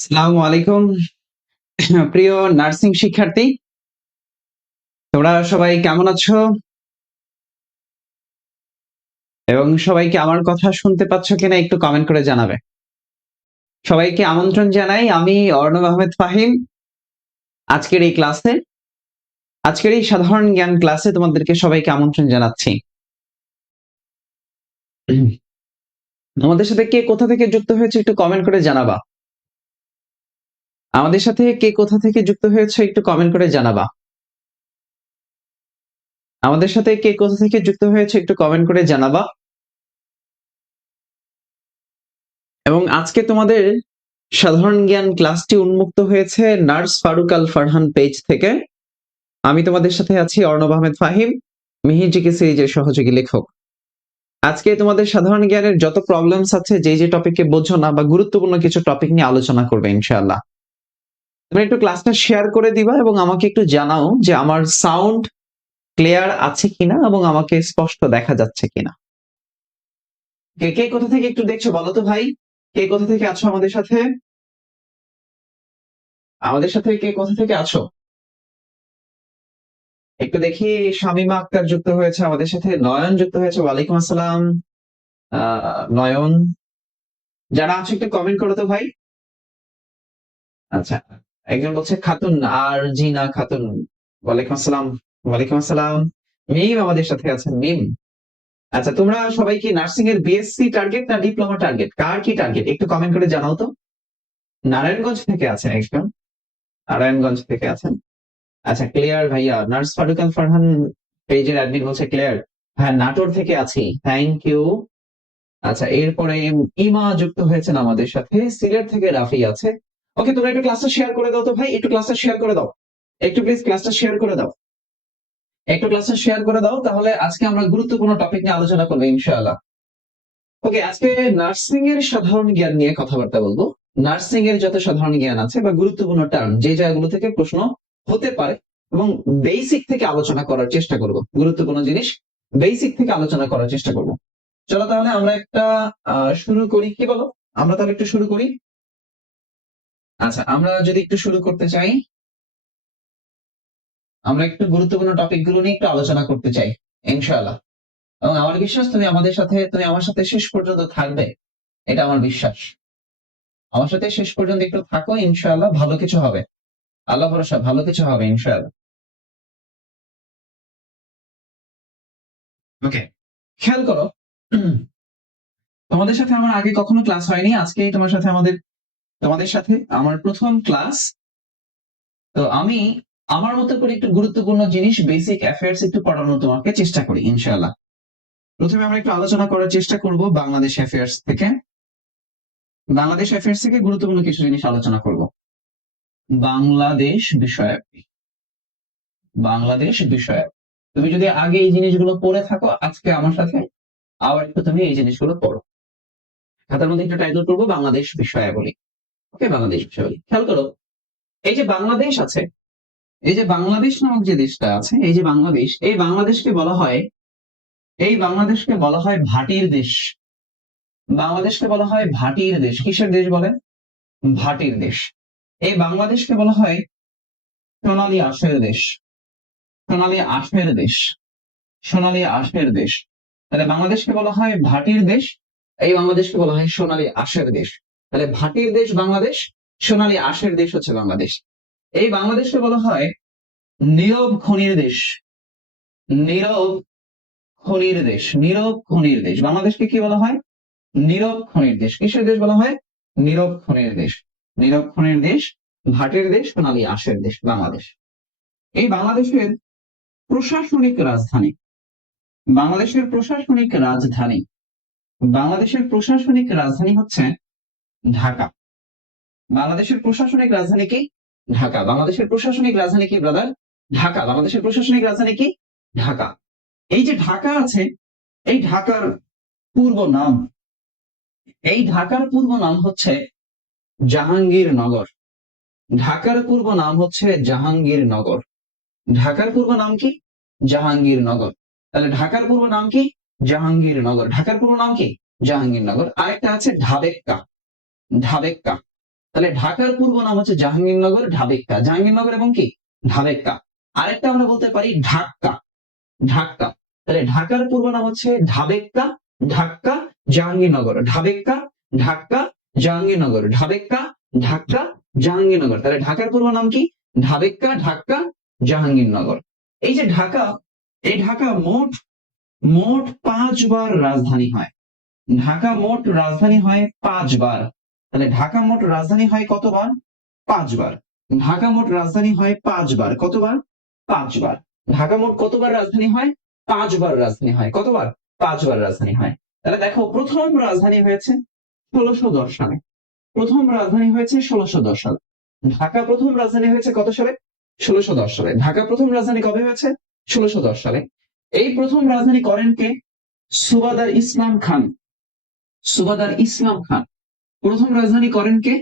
আসসালামু আলাইকুম প্রিয় নার্সিং শিক্ষার্থী, তোমরা সবাই কেমন আছো? এবং সবাইকে আমার কথা শুনতে পাচ্ছ কিনা একটু কমেন্ট করে জানাবে। সবাইকে আমন্ত্রণ জানাই। আমি অর্ণব আহমেদ ফাহিম। আজকের এই ক্লাসে, আজকের এই সাধারণ জ্ঞান ক্লাসে তোমাদেরকে সবাইকে আমন্ত্রণ জানাচ্ছি। আমাদের সাথে কে কোথা থেকে যুক্ত হয়েছে একটু কমেন্ট করে জানাবা। আমাদের সাথে কে কোথা থেকে যুক্ত হয়েছে একটু কমেন্ট করে জানাবা। আমাদের সাথে কে কোথা থেকে যুক্ত হয়েছে একটু কমেন্ট করে জানাবা। এবং আজকে তোমাদের সাধারণ জ্ঞান ক্লাসটি উন্মুক্ত হয়েছে নার্স ফারুক আল ফারহান পেজ থেকে। আমি তোমাদের সাথে আছি অর্ণব আহমেদ ফাহিম, মিহিজিকে সিরিজের সহযোগী লেখক। আজকে তোমাদের সাধারণ জ্ঞানের যত প্রবলেমস আছে, যে টপিকে বোঝো না বা গুরুত্বপূর্ণ কিছু টপিক নিয়ে আলোচনা করবে ইনশাআল্লাহ। তুমি একটু ক্লাসটা শেয়ার করে দিবা এবং আমাকে একটু জানাও যে আমার সাউন্ড ক্লিয়ার আছে কিনা এবং আমাকে স্পষ্ট দেখা যাচ্ছে কিনা। কে কে কোথা থেকে একটু দেখছো বলো তো ভাই, কে কোথা থেকে আছো আমাদের সাথে? আমাদের সাথে কে কোথা থেকে আছো একটু দেখি। শামিমা আক্তার যুক্ত হয়েছে আমাদের সাথে, নয়ন যুক্ত হয়েছে, ওয়ালাইকুম আসসালাম। নয়ন, যারা আছো একটু কমেন্ট করো তো ভাই। আচ্ছা, একজন বলছে খাতুন, আর জি না খাতুন। ওয়ালাইকুম আসসালাম। ওয়ালাইকুম আসসালাম। মিম আমাদের সাথে আছেন, মিম। আচ্ছা, তোমরা সবাই কি নার্সিং এর বিএসসি টার্গেট না ডিপ্লোমা টার্গেট, কার কি টার্গেট একটু কমেন্ট করে জানাও তো। নারায়ণগঞ্জ থেকে আছেন একজন, নারায়ণগঞ্জ থেকে আছেন। আচ্ছা, ক্লিয়ার ভাইয়া। নার্স ফারুক আল ফারহান পেজের অ্যাডমিন বলছে ক্লিয়ার। হ্যাঁ, নাটোর থেকে আছি, থ্যাংক ইউ। আচ্ছা, এরপরে ইমা যুক্ত হয়েছেন আমাদের সাথে, সিলেট থেকে রাফি আছে। ওকে, তোমরা একটু ক্লাসটা শেয়ার করে দাও তো ভাই, একটু ক্লাসটা শেয়ার করে দাও। একটু প্লিজ ক্লাসটা শেয়ার করে দাও, একটু ক্লাসটা শেয়ার করে দাও, তাহলে আজকে আমরা গুরুত্বপূর্ণ টপিক নিয়ে আলোচনা করবো ইনশাআল্লাহ। ওকে, আজকে নার্সিং এর সাধারণ জ্ঞান নিয়ে কথাবার্তা বলবো। নার্সিং এর যত সাধারণ জ্ঞান আছে বা গুরুত্বপূর্ণ টার্ম, যে জায়গাগুলো থেকে প্রশ্ন হতে পারে, এবং বেসিক থেকে আলোচনা করার চেষ্টা করব। গুরুত্বপূর্ণ জিনিস বেসিক থেকে আলোচনা করার চেষ্টা করব। চলো তাহলে আমরা একটা শুরু করি, কি বলো? আমরা তাহলে একটু শুরু করি। আচ্ছা, আমরা যদি একটু শুরু করতে চাই, আমরা একটু গুরুত্বপূর্ণ টপিক গুলো নিয়ে একটু আলোচনা করতে চাই ইনশাআল্লাহ। এবং আমার বিশ্বাস তুমি আমাদের সাথে, তুমি আমার সাথে শেষ পর্যন্ত থাকবে, এটা আমার বিশ্বাস। আমার সাথে শেষ পর্যন্ত একটু থাকো, ইনশাআল্লাহ ভালো কিছু হবে। আল্লাহ ভরসা, ভালো কিছু হবে ইনশাআল্লাহ। ওকে, খেয়াল করো, তোমাদের সাথে আমার আগে কখনো ক্লাস হয়নি, আজকে তোমাদের সাথে আমার প্রথম ক্লাস। তো আমি আমার মতো করে একটু গুরুত্বপূর্ণ জিনিস, বেসিক অ্যাফেয়ার্স একটু পড়ানোর তোমাকে চেষ্টা করি ইনশাআল্লাহ। প্রথমে আমরা একটু আলোচনা করার চেষ্টা করব বাংলাদেশ অ্যাফেয়ার্স থেকে। বাংলাদেশ অ্যাফেয়ার্স থেকে গুরুত্বপূর্ণ কিছু জিনিস আলোচনা করব। বাংলাদেশ বিষয়ক, বাংলাদেশ বিষয়ক। তুমি যদি আগে এই জিনিসগুলো পড়ে থাকো, আজকে আমার সাথে আবার একটু তুমি এই জিনিসগুলো পড়ো। খাতার মধ্যে একটু টাইটেল করবো বাংলাদেশ বিষয়াবলী। ওকে, বাংলাদেশ বিষয়াবলী। খেয়াল করো, এই যে বাংলাদেশ আছে, এই যে বাংলাদেশ নামক যে দেশটা আছে, এই যে বাংলাদেশ, এই বাংলাদেশকে বলা হয়, এই বাংলাদেশকে বলা হয় ভাটির দেশ। বাংলাদেশকে বলা হয় ভাটির দেশ। কিসের দেশ বলে? ভাটির দেশ। এই বাংলাদেশকে বলা হয় সোনালী আঁশের দেশ। সোনালী আঁশের দেশ, সোনালী আঁশের দেশ। তাহলে বাংলাদেশকে বলা হয় ভাটির দেশ, এই বাংলাদেশকে বলা হয় সোনালী আঁশের দেশ। তাহলে ভাটির দেশ বাংলাদেশ, সোনালী আঁশের দেশ হচ্ছে বাংলাদেশ। এই বাংলাদেশকে বলা হয় নীরব খনির দেশ। নীরব খনির দেশ, নীরব খনির দেশ। বাংলাদেশকে কি বলা হয়? নীরব খনির দেশ। কিসের দেশ বলা হয়? নীরব খনির দেশ। নীরব খনির দেশ, ভাটির দেশ, সোনালী আঁশের দেশ বাংলাদেশ। এই বাংলাদেশের প্রশাসনিক রাজধানী, বাংলাদেশের প্রশাসনিক রাজধানী, বাংলাদেশের প্রশাসনিক রাজধানী হচ্ছে ঢাকা। বাংলাদেশের প্রশাসনিক রাজধানী কি? ঢাকা। বাংলাদেশের প্রশাসনিক রাজধানী কি ব্রাদার? ঢাকা। বাংলাদেশের প্রশাসনিক রাজধানী কি? ঢাকা। এই যে ঢাকা আছে, এই ঢাকার পূর্ব নাম, এই ঢাকার পূর্ব নাম হচ্ছে জাহাঙ্গীরনগর। ঢাকার পূর্ব নাম হচ্ছে জাহাঙ্গীরনগর। ঢাকার পূর্ব নাম কি? জাহাঙ্গীরনগর। তাহলে ঢাকার পূর্ব নাম কি? জাহাঙ্গীরনগর। ঢাকার পূর্ব নাম কি? জাহাঙ্গীরনগর। আরেকটা আছে ঢাবেক্কা। ঢাবেক্কা, তাহলে ঢাকার পূর্ব নাম হচ্ছে জাহাঙ্গীরনগর, ঢাবেক্কা, জাহাঙ্গীরনগর এবং কি ঢাবেক্কা। আরেকটা আমরা বলতে পারি ঢাক্কা, ঢাক্কা। তাহলে ঢাকার পূর্ব নাম হচ্ছে ঢাবেক্কা, ঢাক্কা, জাহাঙ্গীরনগর, ঢাবেক্কা, ঢাক্কা, জাহাঙ্গীরনগর, ঢাবেক্কা, ঢাক্কা, জাহাঙ্গীরনগর। তাহলে ঢাকার পূর্ব নাম কি ঢাবেক্কা, ঢাক্কা, জাহাঙ্গীরনগর। এই যে ঢাকা, এই ঢাকা মোট মোট 5 বার রাজধানী হয়। ঢাকা মোট রাজধানী হয় 5 বার। তাহলে ঢাকা মোট রাজধানী হয় কতবার? 5 বার। ঢাকা মোট রাজধানী হয় 5 বার। কতবার? 5 বার। ঢাকা মোট কতবার রাজধানী হয়? 5 বার রাজধানী হয়। কতবার? 5 বার রাজধানী হয়। তাহলে দেখো প্রথম রাজধানী হয়েছে 1610 সালে। প্রথম রাজধানী হয়েছে 1610 সালে। ঢাকা প্রথম রাজধানী হয়েছে কত সালে? 1610 সালে। ঢাকা প্রথম রাজধানী কবে হয়েছে? 1610 সালে। এই প্রথম রাজধানী করেন কে? সুবাদার ইসলাম খান। সুবাদার ইসলাম খান প্রথম রাজধানী করেন কে?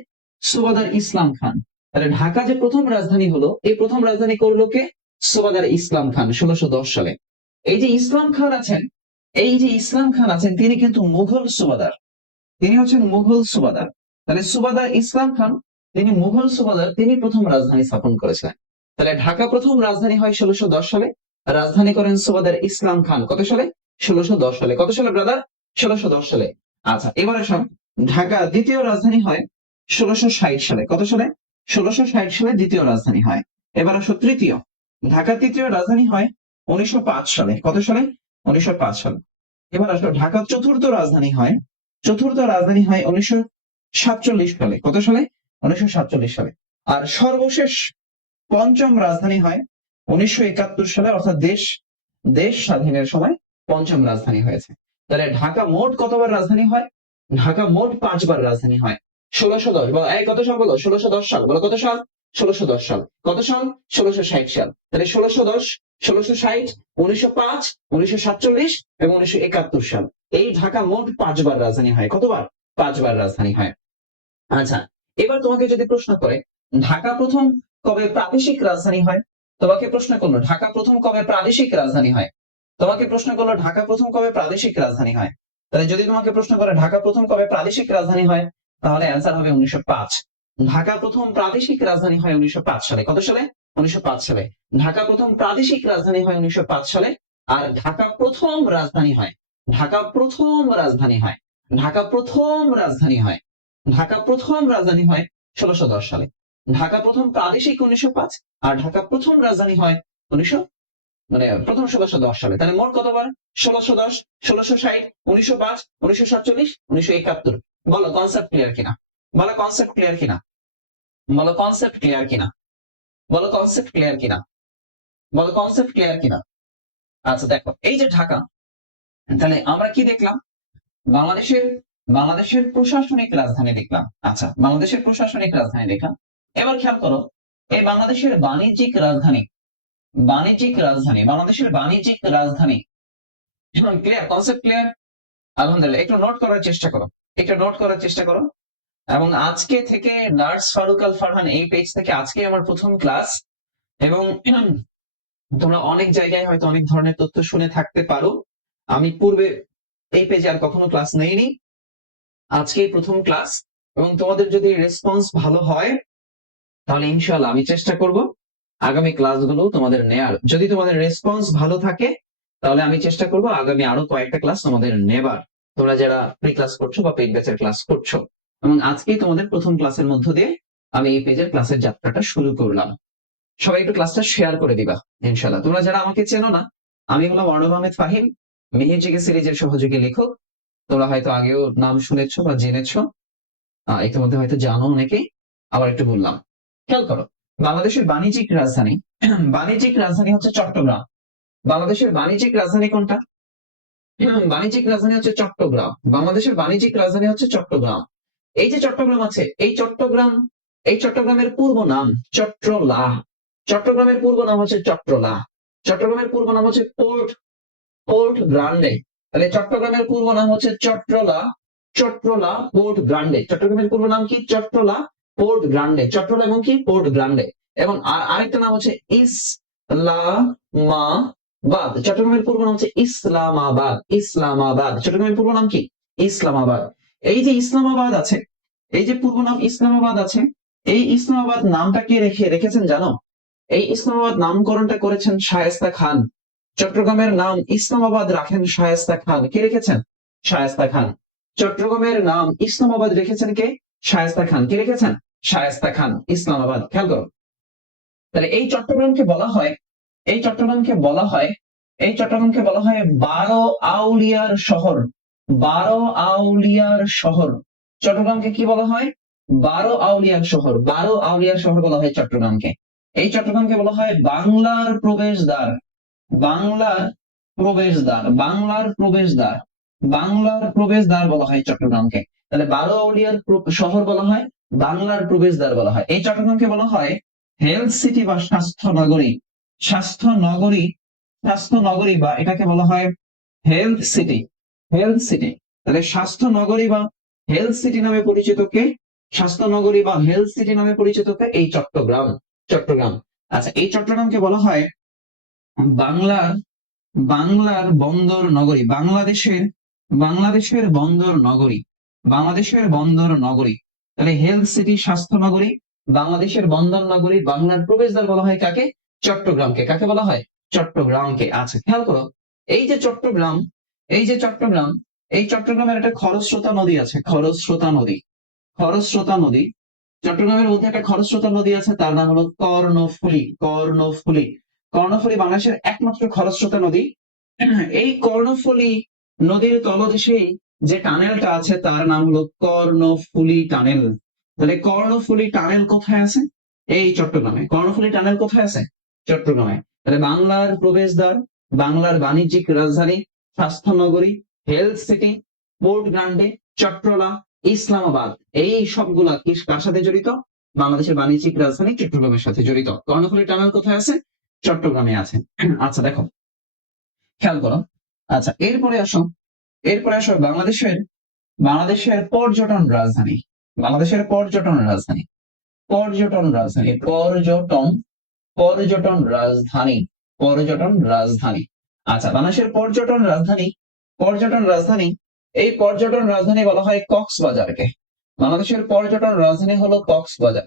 সুবাদার ইসলাম খান। তাহলে ঢাকা যে প্রথম রাজধানী হলো, এই প্রথম রাজধানী করলো কে? সুবাদার ইসলাম খান 1610 সালে। এই যে ইসলাম খান আছেন, এই যে ইসলাম খান আছেন, তিনি কিন্তু মুঘল সুবাদার, তিনি হচ্ছেন মুঘল সুবাদার। তাহলে সুবাদার ইসলাম খান তিনি মুঘল সুবাদার, তিনি প্রথম রাজধানী স্থাপন করেছিলেন। তাহলে ঢাকা প্রথম রাজধানী হয় 1610 সালে, রাজধানী করেন সুবাদার ইসলাম খান কত সালে? 1610 সালে। কত সালে ব্রাদার? 1610 সালে। আচ্ছা, এবার আসুন, ঢাকা দ্বিতীয় রাজধানী হয় 1660 সালে। কত সালে? 1660 সালে দ্বিতীয় রাজধানী হয়। এবার আসো তৃতীয়, ঢাকা তৃতীয় রাজধানী হয় 1905 সালে। কত সালে? 1905 সালে। এবার আসো, ঢাকা চতুর্থ রাজধানী হয়, চতুর্থ রাজধানী হয় 1947 সালে। কত সালে? 1947 সালে। আর সর্বশেষ পঞ্চম রাজধানী হয় 1971 সালে, অর্থাৎ দেশ দেশ স্বাধীনের সময় পঞ্চম রাজধানী হয়েছে। তাহলে ঢাকা মোট কতবার রাজধানী হয়? ঢাকা মোট 5 বার রাজধানী হয়। 1610 বলো, এই কত সাল বলো? 1610 সাল বলো। কত সাল? 1610 সাল। কত সাল? 1660 সাল। তাহলে 1610, 1660, 1905, 1947 এবং 1971 সাল। এই ঢাকা মোট 5 বার রাজধানী হয়। কতবার? 5 বার রাজধানী হয়। আচ্ছা, এবার তোমাকে যদি প্রশ্ন করে ঢাকা প্রথম কবে প্রাদেশিক রাজধানী হয়, তোমাকে প্রশ্ন করলো ঢাকা প্রথম কবে প্রাদেশিক রাজধানী হয়, তোমাকে প্রশ্ন করলো ঢাকা প্রথম কবে প্রাদেশিক রাজধানী হয়, তাহলে যদি তোমাকে প্রশ্ন করে ঢাকা প্রথম কবে প্রাদেশিক রাজধানী হয়, তাহলে অ্যান্সার হবে 1905। ঢাকা প্রথম প্রাদেশিক রাজধানী হয় 1905 সালে। কত সালে? 1905 সালে। ঢাকা প্রথম প্রাদেশিক রাজধানী হয় 1905 সালে। আর ঢাকা প্রথম রাজধানী হয়, ঢাকা প্রথম রাজধানী হয়, ঢাকা প্রথম রাজধানী হয়, ঢাকা প্রথম রাজধানী হয় 1610 সালে। ঢাকা প্রথম প্রাদেশিক 1905, আর ঢাকা প্রথম রাজধানী হয় 1900 প্রথম 1610 সালে। তাহলে মোট কতবার? 1610, 1660, 1905, 1947, 1971। বলো কনসেপ্ট ক্লিয়ার কিনা? বলো কনসেপ্ট ক্লিয়ার কিনা? বলো কনসেপ্ট ক্লিয়ার কিনা? বলো কনসেপ্ট ক্লিয়ার কিনা? বলো কনসেপ্ট ক্লিয়ার কিনা? আচ্ছা দেখো, এই যে ঢাকা, তাহলে আমরা কি দেখলাম? বাংলাদেশের বাংলাদেশের প্রশাসনিক রাজধানী দেখলাম। আচ্ছা, বাংলাদেশের প্রশাসনিক রাজধানী দেখলাম। এবার খেয়াল করো, এই বাংলাদেশের বাণিজ্যিক রাজধানী, বাণিজ্যিক রাজধানী, বাংলাদেশের বাণিজ্যিক রাজধানী ক্লিয়ার? Concept clear? আলহামদুলিল্লাহ। একটু নোট করার চেষ্টা করো, একটু নোট করার চেষ্টা করো। এবং আজকে থেকে নার্স ফারুক আল ফারহান এই পেজ থেকে আজকে আমার প্রথম ক্লাস। এবং তোমরা অনেক জায়গায় হয়তো অনেক ধরনের তথ্য শুনে থাকতে পারো, আমি পূর্বে এই পেজে আর কখনো ক্লাস নেইনি, আজকেই প্রথম ক্লাস। এবং তোমাদের যদি রেসপন্স ভালো হয়, তাহলে ইনশাআল্লাহ আমি চেষ্টা করব আগামী ক্লাসগুলো তোমাদের নেয়ার। যদি তোমাদের রেসপন্স ভালো থাকে, তাহলে আমি চেষ্টা করব আগামী আরো কয়েকটা ক্লাস তোমাদের নেবার, তোমরা যারা প্রি ক্লাস করছো বা পেইড ব্যাচের ক্লাস করছো। এবং আজকেই তোমাদের প্রথম ক্লাসের মধ্য দিয়ে আমি এই পেজের ক্লাসের যাত্রাটা শুরু করলাম। সবাই একটু ক্লাসটা শেয়ার করে দিবা ইনশাআল্লাহ। তোমরা যারা আমাকে চেনো না, আমি হলাম অর্ণব আহমেদ ফাহিম, মিহির জিকে সিরিজের সহযোগী লেখক। তোমরা হয়তো আগেও নাম শুনেছো বা জেনেছো, ইতিমধ্যে হয়তো জানো অনেকেই, আবার একটু বললাম। খেয়াল করো, বাংলাদেশের বাণিজ্যিক রাজধানী, বাণিজ্যিক রাজধানী হচ্ছে চট্টগ্রাম। বাংলাদেশের বাণিজ্যিক রাজধানী কোনটা? বাণিজ্যিক রাজধানী হচ্ছে চট্টগ্রাম। বাংলাদেশের বাণিজ্যিক রাজধানী হচ্ছে চট্টগ্রাম। এই যে চট্টগ্রাম আছে, এই চট্টগ্রাম, এই চট্টগ্রামের পূর্ব নাম চট্টলা। চট্টগ্রামের পূর্ব নাম হচ্ছে চট্টলা। চট্টগ্রামের পূর্ব নাম হচ্ছে পোর্ট, পোর্ট গ্রান্ডে। তাহলে চট্টগ্রামের পূর্ব নাম হচ্ছে চট্টলা, চট্টলা পোর্ট গ্রান্ডে। চট্টগ্রামের পূর্ব নাম কি? Chattala port Grande. চট্টলা এবং কি পোর্ট গ্রান্ডে। এবং আরেকটা নাম হচ্ছে ইসলামাবাদ। চট্টগ্রামের পূর্ব নাম হচ্ছে ইসলামাবাদ। ইসলামাবাদ চট্টগ্রামের পূর্ব নাম কি? ইসলামাবাদ। এই যে ইসলামাবাদ আছে, এই যে পূর্ব নাম ইসলামাবাদ আছে, এই ইসলামাবাদ নামটা কে রেখেছেন জানো? এই ইসলামাবাদ নামকরণটা করেছেন শায়েস্তা খান। চট্টগ্রামের নাম ইসলামাবাদ রাখেন শায়েস্তা খান। কে রেখেছেন? শায়েস্তা খান। চট্টগ্রামের নাম ইসলামাবাদ রেখেছেন কে? শায়েস্তা খান। কে রেখেছেন? শায়েস্তা খান। ইসলামাবাদ। খেয়াল করো, তাহলে এই চট্টগ্রামকে বলা হয়, এই চট্টগ্রামকে বলা হয়, এই চট্টগ্রামকে বলা হয় 12 আউলিয়ার শহর। 12 আউলিয়ার শহর। চট্টগ্রামকে কি বলা হয়? 12 আউলিয়ার শহর। 12 আউলিয়ার শহর বলা হয় চট্টগ্রামকে। এই চট্টগ্রামকে বলা হয় বাংলার প্রবেশদ্বার। বাংলার প্রবেশদ্বার। বাংলার প্রবেশদ্বার। বাংলার প্রবেশদ্বার বলা হয় চট্টগ্রামকে। তাহলে 12 আউলিয়ার শহর বলা হয়, বাংলার প্রবেশদ্বার বলা হয়। এই চট্টগ্রামকে বলা হয় হেলথ সিটি বা স্বাস্থ্য নগরী। স্বাস্থ্য নগরী, স্বাস্থ্য নগরী বা এটাকে বলা হয় হেলথ সিটি। Health city. তাহলে স্বাস্থ্য নগরী বা হেলথ সিটি নামে পরিচিত কে? স্বাস্থ্য নগরী বা হেলথ সিটি নামে পরিচিত কে? এই চট্টগ্রাম। চট্টগ্রাম। আচ্ছা, এই চট্টগ্রামকে বলা হয় বাংলার, বাংলার বন্দর নগরী। বাংলাদেশের, বাংলাদেশের বন্দর নগরী। বাংলাদেশের বন্দর নগরী। তাহলে হেলথ সিটি, স্বাস্থ্য নগরী, বাংলাদেশের বন্দর নগরী, বাংলার প্রবেশদ্বার বলা হয় কাকে? চট্টগ্রামকে। কাকে বলা হয়? চট্টগ্রামকে। আচ্ছা, খেয়াল করো, এই যে চট্টগ্রাম, এই যে চট্টগ্রাম, এই চট্টগ্রামের একটা খরস্রোতা নদী আছে। খরস্রোতা নদী। খরস্রোতা নদী। চট্টগ্রামের মধ্যে একটা খরস্রোতা নদী আছে, তার নাম হলো কর্ণফুলী। কর্ণফুলী। কর্ণফুলী বাংলাদেশের একমাত্র খরস্রোতা নদী। এই কর্ণফুলী নদীর তলদেশেই যে টানেলটা আছে তার নাম হলো কর্ণফুলী টানেল। তাহলে কর্ণফুলী টানেল কোথায় আছে? এই চট্টগ্রামে। কর্ণফুলী টানেল কোথায় আছে? চট্টগ্রামে। তাহলে বাংলার প্রবেশদ্বার, বাংলার বাণিজ্যিক রাজধানী, স্বাস্থ্য নগরী, health city, port Grande, Chattala, Islamabad, এই সবগুলা কার সাথে জড়িত? বাংলাদেশের বাণিজ্যিক রাজধানী চট্টগ্রামের সাথে জড়িত। কর্ণফুলী টানেল কোথায় আছে? চট্টগ্রামে আছে। আচ্ছা দেখো, খেয়াল করো। আচ্ছা, এরপরে আসো, এরপরে আসো বাংলাদেশের, বাংলাদেশের পর্যটন রাজধানী। বাংলাদেশের পর্যটন রাজধানী, পর্যটন রাজধানী, পর্যটন, পর্যটন রাজধানী, পর্যটন রাজধানী। আচ্ছা, বাংলাদেশের পর্যটন রাজধানী, পর্যটন রাজধানী, এই পর্যটন রাজধানী বলা হয় কক্সবাজারকে। বাংলাদেশের পর্যটন রাজধানী হলো কক্সবাজার।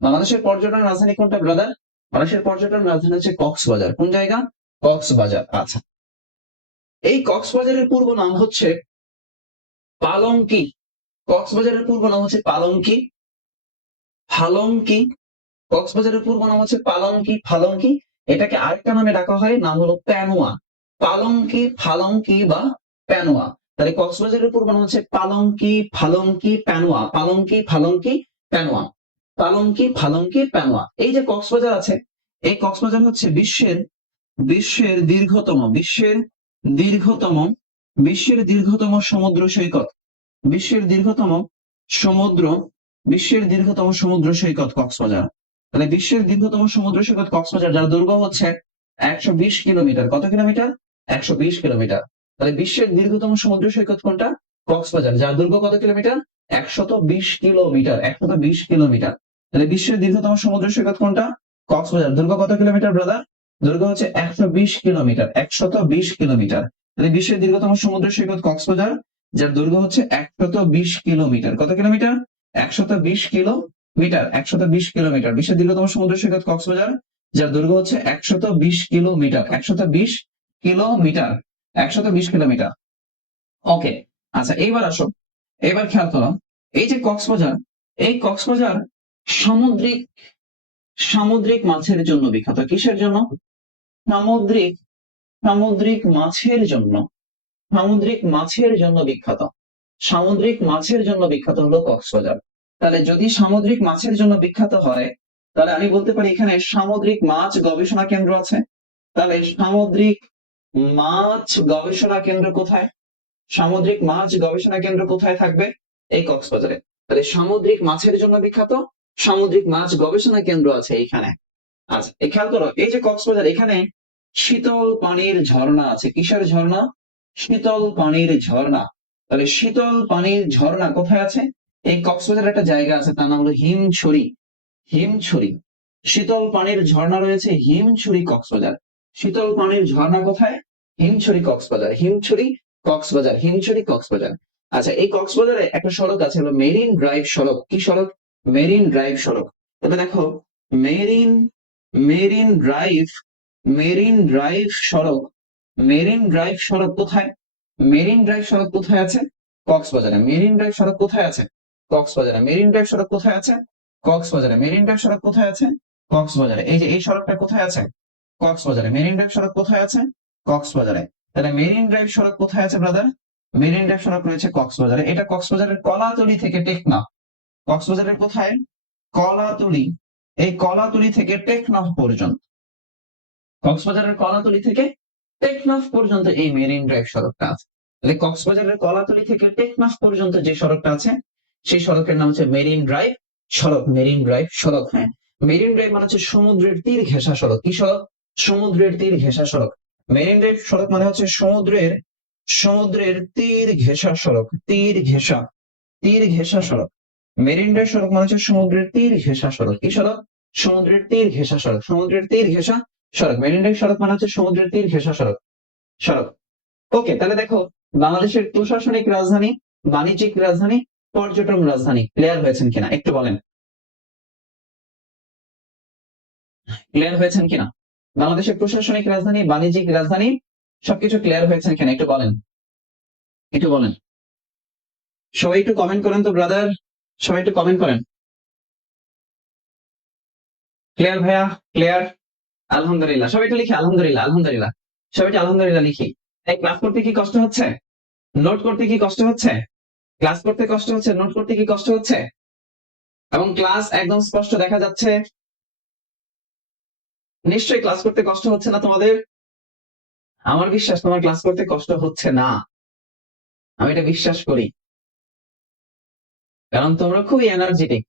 বাংলাদেশের পর্যটন রাজধানী কোনটা ব্রাদার? বাংলাদেশের পর্যটন রাজধানী হচ্ছে কক্সবাজার। কোন জায়গা? কক্সবাজার। আচ্ছা, এই কক্সবাজারের পূর্ব নাম হচ্ছে পালঙ্কি। কক্সবাজারের পূর্ব নাম হচ্ছে পালঙ্কি, ফালঙ্কি। কক্সবাজারের পূর্ব নাম হচ্ছে পালঙ্কি, ফালঙ্কি। এটাকে আরেকটা নামে ডাকা হয়, নাম হলো প্যানোয়া। পালঙ্কি, ফালঙ্কি বা প্যানোয়া। তাহলে কক্সবাজারের পূর্ব নাম হচ্ছে পালঙ্কি, ফালঙ্কি, প্যানোয়া। পালঙ্কি, ফালঙ্কি, প্যানোয়া। পালঙ্কি, ফালঙ্কি, প্যানোয়া। এই যে কক্সবাজার আছে, এই কক্সবাজার হচ্ছে বিশ্বের, বিশ্বের দীর্ঘতম, বিশ্বের দীর্ঘতম, বিশ্বের দীর্ঘতম সমুদ্র সৈকত। বিশ্বের দীর্ঘতম সমুদ্র, বিশ্বের দীর্ঘতম সমুদ্র সৈকত কক্সবাজার। তাহলে বিশ্বের দীর্ঘতম সমুদ্র সৈকত কক্সবাজার, যার দৈর্ঘ্য হচ্ছে 120 কিলোমিটার। কত কিলোমিটার? 120 কিলোমিটার। তাহলে বিশ্বের দীর্ঘতম সমুদ্র সৈকত কোনটা? কক্সবাজার, যার দৈর্ঘ্য কত কিলোমিটার? 120 কিলোমিটার। 120 কিলোমিটার। তাহলে বিশ্বের দীর্ঘতম সমুদ্র সৈকত কোনটা? কক্সবাজার। দৈর্ঘ্য কত কিলোমিটার ব্রাদার? দৈর্ঘ্য হচ্ছে 120 কিলোমিটার। 120 কিলোমিটার। তাহলে বিশ্বের দীর্ঘতম সমুদ্র সৈকত কক্সবাজার, যার দৈর্ঘ্য হচ্ছে 120 কিলোমিটার। কত কিলোমিটার? 120 কিলোমিটার। 120 কিলোমিটার। বিশ্বের দীর্ঘতম সমুদ্র সৈকত কক্সবাজার, যার দৈর্ঘ্য হচ্ছে 120 কিলোমিটার। 120 কিলোমিটার। 120 কিলোমিটার। ওকে। আচ্ছা, এইবার আসো, এবার খেয়াল করো, এই যে কক্সবাজার, এই কক্সবাজার সামুদ্রিক, সামুদ্রিক মাছের জন্য বিখ্যাত। কিসের জন্য? সামুদ্রিক, সামুদ্রিক মাছের জন্য, সামুদ্রিক মাছের জন্য বিখ্যাত। সামুদ্রিক মাছের জন্য বিখ্যাত হলো কক্সবাজার। তাহলে যদি সামুদ্রিক মাছের জন্য বিখ্যাত হয়, তাহলে আমি বলতে পারি এখানে সামুদ্রিক মাছ গবেষণা কেন্দ্র আছে। তাহলে সামুদ্রিক মাছ গবেষণা কেন্দ্র কোথায়? সামুদ্রিক মাছ গবেষণা কেন্দ্র কোথায় থাকবে? এই কক্সবাজারে। তাহলে সামুদ্রিক মাছের জন্য বিখ্যাত, সামুদ্রিক মাছ গবেষণা কেন্দ্র আছে এইখানে। আচ্ছা, এই খেয়াল করো, এই যে কক্সবাজার, এখানে শীতল পানির ঝর্ণা আছে। কিসের ঝর্ণা? শীতল পানির ঝর্ণা। তাহলে শীতল পানির ঝর্ণা কোথায় আছে? এই কক্সবাজার একটা জায়গা আছে, তার নাম হলো হিমছড়ি। হিমছড়ি। শীতল পানির ঝর্ণা রয়েছে হিমছড়ি কক্সবাজার। শীতল পানির ঝর্ণা কোথায়? হিমছড়ি কক্সবাজার। হিমছড়ি কক্সবাজার। হিমছড়ি কক্সবাজার। আচ্ছা, এই কক্সবাজারে একটা সড়ক আছে হলো মেরিন ড্রাইভ সড়ক। কি সড়ক? মেরিন ড্রাইভ সড়ক। তবে দেখো marine marine drive marine drive সড়ক মেরিন ড্রাইভ সড়ক কোথায়? মেরিন ড্রাইভ সড়ক কোথায় আছে? কক্সবাজারে। মেরিন ড্রাইভ সড়ক কোথায় আছে? কক্সবাজারে। মেরিন ড্রাইভ সড়ক কোথায় আছে? কক্সবাজারে। মেরিন ড্রাইভ সড়ক কোথায় আছে? কক্সবাজারে। এই যে এই সড়কটা কোথায় আছে? কক্সবাজারে। মেরিন ড্রাইভ সড়ক কোথায় আছে? কক্সবাজারে। তাহলে মেরিন ড্রাইভ সড়ক কোথায় আছে ব্রাদার? মেরিন ড্রাইভ সড়ক রয়েছে কক্সবাজারে। এটা কক্সবাজারের কলাতলি থেকে টেকনাফ। কক্সবাজারের কোথায়? কলাতলি। এই কলাতলি থেকে টেকনাফ পর্যন্ত। কক্সবাজারের কলাতলি থেকে টেকনাফ পর্যন্ত এই মেরিন ড্রাইভ সড়কটা আছে। তাহলে কক্সবাজারের কলাতলি থেকে টেকনাফ পর্যন্ত যে সড়কটা আছে সেই সড়কের নাম হচ্ছে মেরিন ড্রাইভ সড়ক। মেরিন ড্রাইভ সড়ক। হ্যাঁ, মেরিন ড্রাইভ মানে হচ্ছে সমুদ্রের তীর ঘেঁষা সড়ক। কি সড়ক? সমুদ্রের তীর ঘেঁষা সড়ক। মেরিন ড্রাইভ সড়ক মানে হচ্ছে সমুদ্রের তীর ঘেঁষা সড়ক। তীর ঘেঁষা সড়ক। মেরিন ড্রাইভ সড়ক মানে হচ্ছে সমুদ্রের তীর ঘেঁষা সড়ক। কি সড়ক? সমুদ্রের তীর ঘেঁষা সড়ক। সমুদ্রের তীর ঘেঁষা সড়ক। মেরিন ড্রাইভ সড়ক মানে হচ্ছে সমুদ্রের তীর ঘেঁষা সড়ক। ওকে, তাহলে দেখো বাংলাদেশের প্রশাসনিক রাজধানী, বাণিজ্যিক রাজধানী, পর্যটন রাজধানী ক্লিয়ার হয়েছেন কিনা একটু বলেন। ক্লিয়ার হয়েছেন কিনা? বাংলাদেশের প্রশাসনিক রাজধানী, বাণিজ্যিক রাজধানী সবকিছু ক্লিয়ার হয়েছেন কিনা একটু বলেন। একটু বলেন। সবাই একটু কমেন্ট করেন তো ব্রাদার, সবাই একটু কমেন্ট করেন। ক্লিয়ার ভাইয়া? ক্লিয়ার? আলহামদুলিল্লাহ। সবাই একটু লিখি আলহামদুলিল্লাহ। আলহামদুলিল্লাহ। সবাই একটু আলহামদুলিল্লাহ লিখি। এই ক্লাস করতে কি কষ্ট হচ্ছে? নোট করতে কি কষ্ট হচ্ছে? ক্লাস করতে কষ্ট হচ্ছে? নোট করতে কি কষ্ট হচ্ছে? এবং ক্লাস একদম স্পষ্ট দেখা যাচ্ছে? নিশ্চয়ই ক্লাস করতে কষ্ট হচ্ছে না তোমাদের? আমার বিশ্বাস তোমার ক্লাস করতে কষ্ট হচ্ছে না, আমি এটা বিশ্বাস করি। কারণ তোমরা খুবই এনার্জেটিক,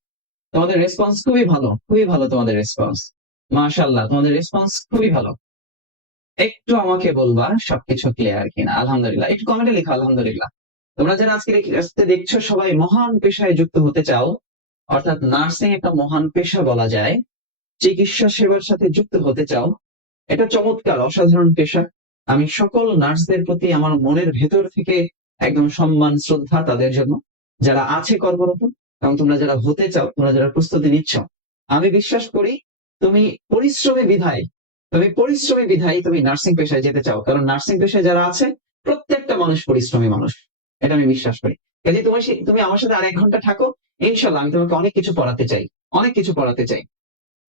তোমাদের রেসপন্স খুবই ভালো, খুবই ভালো তোমাদের রেসপন্স। মাশাআল্লাহ, তোমাদের রেসপন্স খুবই ভালো। একটু আমাকে বলবা সবকিছু ক্লিয়ার কিনা। আলহামদুলিল্লাহ। একটু কমেন্টে লেখো আলহামদুলিল্লাহ। তোমরা যারা আজকে দেখছো সবাই মহান পেশায় যুক্ত হতে চাও, অর্থাৎ নার্সিং একটা মহান পেশা বলা যায়, চিকিৎসা সেবার সাথে যুক্ত হতে চাও, এটা চমৎকার অসাধারণ পেশা। আমি সকল নার্সদের প্রতি আমার মনের ভেতর থেকে একদম সম্মান শ্রদ্ধা তাদের জন্য, যারা আছে কর্মরত এবং তোমরা যারা হতে চাও, তোমরা যারা প্রস্তুতি নিচ্ছ। আমি বিশ্বাস করি তুমি পরিশ্রমী বিধায় তুমি নার্সিং পেশায় যেতে চাও, কারণ নার্সিং পেশায় যারা আছে প্রত্যেকটা মানুষ পরিশ্রমী মানুষ, এটা আমি বিশ্বাস করি। কাজে তুমি আমার সাথে আর 1 ঘন্টা থাকো, ইনশাল্লাহ আমি তোমাকে অনেক কিছু পড়াতে চাই, অনেক কিছু পড়াতে চাই।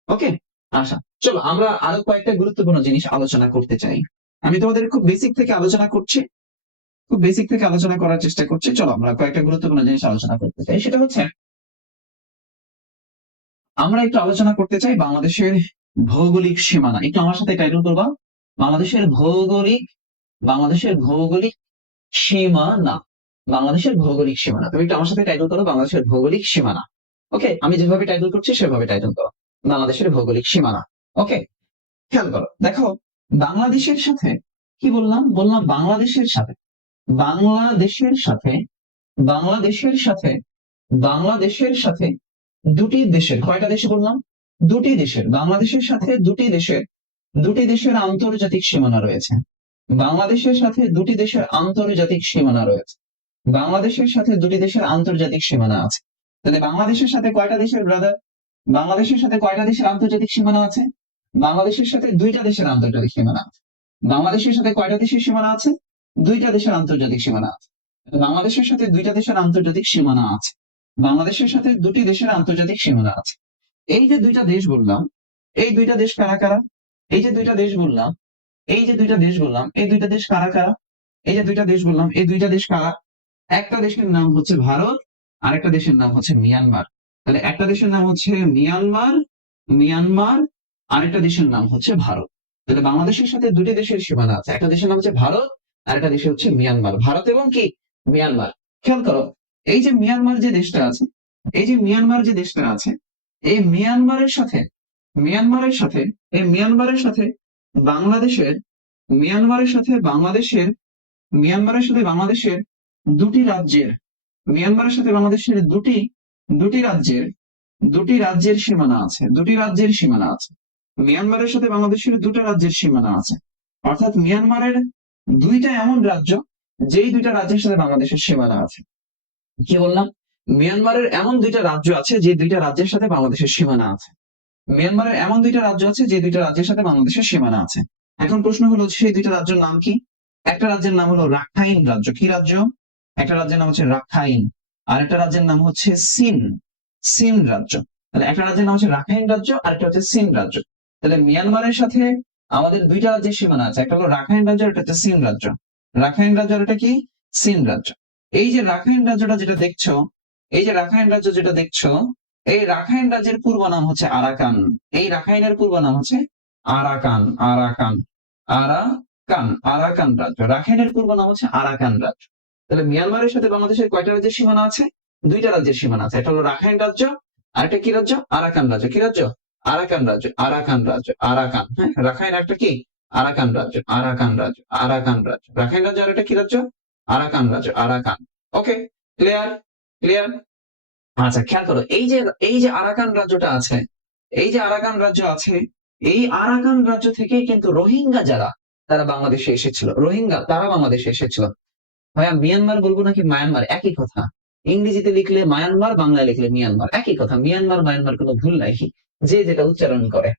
ওকে, আচ্ছা চলো আমরা আরো কয়েকটা গুরুত্বপূর্ণ জিনিস আলোচনা করতে চাই। আমি তোমাদের খুব বেসিক থেকে আলোচনা করছি, খুব বেসিক থেকে আলোচনা করার চেষ্টা করছি। চলো আমরা কয়েকটা গুরুত্বপূর্ণ জিনিস আলোচনা করতে চাই। সেটা হচ্ছে আমরা একটু আলোচনা করতে চাই বাংলাদেশের ভৌগোলিক সীমানা। একটু আমার সাথে টাইটেল করবা, বাংলাদেশের ভৌগোলিক সীমানা। বাংলাদেশের ভৌগোলিক সীমানা। তুমি একটু আমার সাথে টাইটেল করো, বাংলাদেশের ভৌগোলিক সীমানা। ওকে, আমি যেভাবে টাইটেল করছি সেভাবে টাইটেল করো, বাংলাদেশের ভৌগোলিক সীমানা। ওকে, খেয়াল করো, দেখো বাংলাদেশের সাথে কি বললাম? বললাম বাংলাদেশের সাথে বাংলাদেশের সাথে বাংলাদেশের সাথে বাংলাদেশের সাথে দুটি দেশের, কয়টা দেশ বললাম? দুটি দেশের। বাংলাদেশের সাথে দুটি দেশের আন্তর্জাতিক সীমানা রয়েছে। বাংলাদেশের সাথে দুটি দেশের আন্তর্জাতিক সীমানা রয়েছে। বাংলাদেশের সাথে দুটি দেশের আন্তর্জাতিক সীমানা আছে। তাহলে বাংলাদেশের সাথে কয়টা দেশের ব্রাদার? বাংলাদেশের সাথে কয়টা দেশের আন্তর্জাতিক সীমানা আছে? বাংলাদেশের সাথে 2টা দেশের আন্তর্জাতিক সীমানা আছে। বাংলাদেশের সাথে কয়টা দেশের সীমানা আছে? 2টা দেশের আন্তর্জাতিক সীমানা আছে। বাংলাদেশের সাথে 2টা দেশের আন্তর্জাতিক সীমানা আছে। বাংলাদেশের সাথে 2টি দেশের আন্তর্জাতিক সীমানা আছে। এই যে 2টা দেশ বললাম, এই 2টা দেশ কারা কারা? এই যে 2টা দেশ বললাম, এই যে 2টা দেশ বললাম, এই 2টা দেশ কারা কারা? এই যে 2টা দেশ বললাম, এই 2টা দেশ কারা? একটা দেশের নাম হচ্ছে ভারত, আরেকটা দেশের নাম হচ্ছে মিয়ানমার। তাহলে একটা দেশের নাম হচ্ছে মিয়ানমার, আরেকটা দেশের নাম হচ্ছে ভারত। তাহলে বাংলাদেশের সাথে 2টি দেশের সীমানা আছে, একটা দেশের নাম হচ্ছে ভারত, আরেকটা দেশ হচ্ছে মিয়ানমার। ভারত এবং কি মিয়ানমার। খেয়াল করো, এই যে মিয়ানমার যে দেশটা আছে, এই যে মিয়ানমার যে দেশটা আছে, এই মিয়ানমারের সাথে বাংলাদেশের বাংলাদেশের দুটি রাজ্যের, মিয়ানমারের সাথে বাংলাদেশের দুটি রাজ্যের সীমানা আছে। মিয়ানমারের সাথে বাংলাদেশের 2টা রাজ্যের সীমানা আছে। অর্থাৎ মিয়ানমারের 2টা এমন রাজ্য যেই 2টা রাজ্যের সাথে বাংলাদেশের সীমানা আছে। কি বললাম? মিয়ানমারের এমন দুইটা রাজ্য আছে যে দুইটা রাজ্যের সাথে বাংলাদেশের সীমানা আছে। মিয়ানমারের এমন দুইটা রাজ্য আছে যে দুইটা রাজ্যের সাথে বাংলাদেশের সীমানা আছে। এখন প্রশ্ন হলো সেই দুইটা রাজ্যের নাম কি? একটা রাজ্যের নাম হলো রাখাইন রাজ্য। কি রাজ্য? একটা রাজ্যের নাম হচ্ছে রাখাইন, আর একটা রাজ্যের নাম হচ্ছে সিন। সিন রাজ্য। তাহলে একটা রাজ্যের নাম হচ্ছে রাখাইন রাজ্য, আর একটা হচ্ছে সিন রাজ্য। তাহলে মিয়ানমারের সাথে আমাদের দুইটা রাজ্যের সীমানা আছে, একটা হলো রাখাইন রাজ্য, একটা হচ্ছে সিন রাজ্য। রাখাইন রাজ্য আর এটা কি? সিন রাজ্য। এই যে রাখাইন রাজ্যটা যেটা দেখছো, এই যে রাখাইন রাজ্য যেটা দেখছো, এই রাখাইন রাজ্যের পূর্ব নাম হচ্ছে আরাকান। এই রাখাইনের পূর্ব নাম হচ্ছে আরাকান। আরাকান, আরাকান, আরাকান রাজ্য। রাখাইনের পূর্ব নাম হচ্ছে আরাকান রাজ্য। তাহলে মিয়ানমারের সাথে বাংলাদেশের কয়টা রাজ্যের সীমানা আছে? দুইটা রাজ্যের সীমানা আছে। একটা হলো রাখাইন রাজ্য, আর একটা কি রাজ্য? আরাকান রাজ্য। কি রাজ্য? আরাকান রাজ্য। আরাকান রাজ্য। আরাকান, হ্যাঁ, রাখাইন একটা কি? আরাকান রাজ্য। আরাকান রাজ্য। আরাকান রাজ্য। রাখাইন রাজ্য আর একটা কি রাজ্য? আরাকান রাজ্য। আরাকান। ওকে, ক্লিয়ার? ক্লিয়ার? আচ্ছা, খেয়াল করো, এই যে আরাকান রাজ্যটা আছে, এই যে আরাকান রাজ্য আছে, এই আরাকান রাজ্য থেকে কিন্তু রোহিঙ্গা যারা, তারা বাংলাদেশে এসেছিল। রোহিঙ্গা তারা বাংলাদেশে এসেছিল। ভাইয়া মিয়ানমার বলবো নাকি মায়ানমার, একই কথা। ইংরেজিতে লিখলে মায়ানমার, বাংলায় লিখলে মিয়ানমার, একই কথা। মিয়ানমার মায়ানমার কোনো ভুল নাই, যে যেটা উচ্চারণ করে।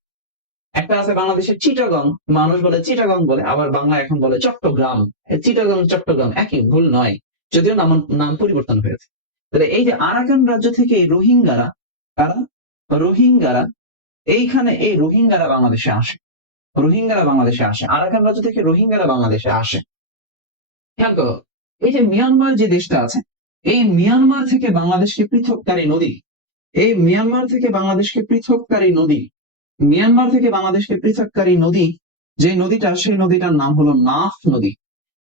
একটা আছে বাংলাদেশের চিটাগং, মানুষ বলে চিটাগং বলে, আবার বাংলা এখন বলে চট্টগ্রাম। চিটাগং চট্টগ্রাম একই, ভুল নয়, যদিও নাম নাম পরিবর্তন হয়েছে। তাহলে এই যে আরাকান রাজ্য থেকে এই রোহিঙ্গারা, কারা? রোহিঙ্গারা, এইখানে এই রোহিঙ্গারা বাংলাদেশে আসে। রোহিঙ্গারা বাংলাদেশে আসে, আরাকান রাজ্য থেকে রোহিঙ্গারা বাংলাদেশে আসে। খেয়াল করো, এই যে মিয়ানমার যে দেশটা আছে, এই মিয়ানমার থেকে বাংলাদেশকে পৃথককারী নদী, এই মিয়ানমার থেকে বাংলাদেশকে পৃথককারী নদী, মিয়ানমার থেকে বাংলাদেশকে পৃথককারী নদী, যে নদীটা, সেই নদীটার নাম হলো নাফ নদী।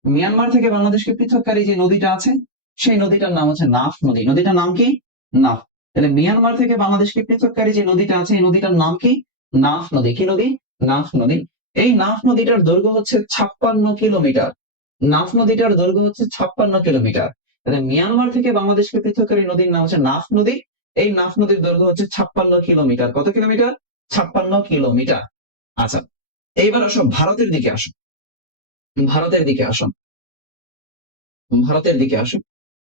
মিয়ানমার থেকে বাংলাদেশকে পৃথককারী যে নদীটা আছে, সেই নদীটার নাম হচ্ছে নাফ নদী। নদীটার নাম কি? নাফ। তাহলে মিয়ানমার থেকে বাংলাদেশকে পৃথককারী যে নদীটা আছে, এই নদীটার নাম কি? নাফ নদী। কি নদী? নাফ নদী। এই নাফ নদীটার দৈর্ঘ্য হচ্ছে 56 কিলোমিটার। নাফ নদীটার দৈর্ঘ্য হচ্ছে 56 কিলোমিটার। তাহলে মিয়ানমার থেকে বাংলাদেশকে পৃথককারী নদীর নাম হচ্ছে নাফ নদী। এই নাফ নদীর দৈর্ঘ্য হচ্ছে 56 কিলোমিটার। কত কিলোমিটার? 56 কিলোমিটার। আচ্ছা, এইবার আসো ভারতের দিকে আসো। ভারতের দিকে আসো। ভারতের দিকে আসো।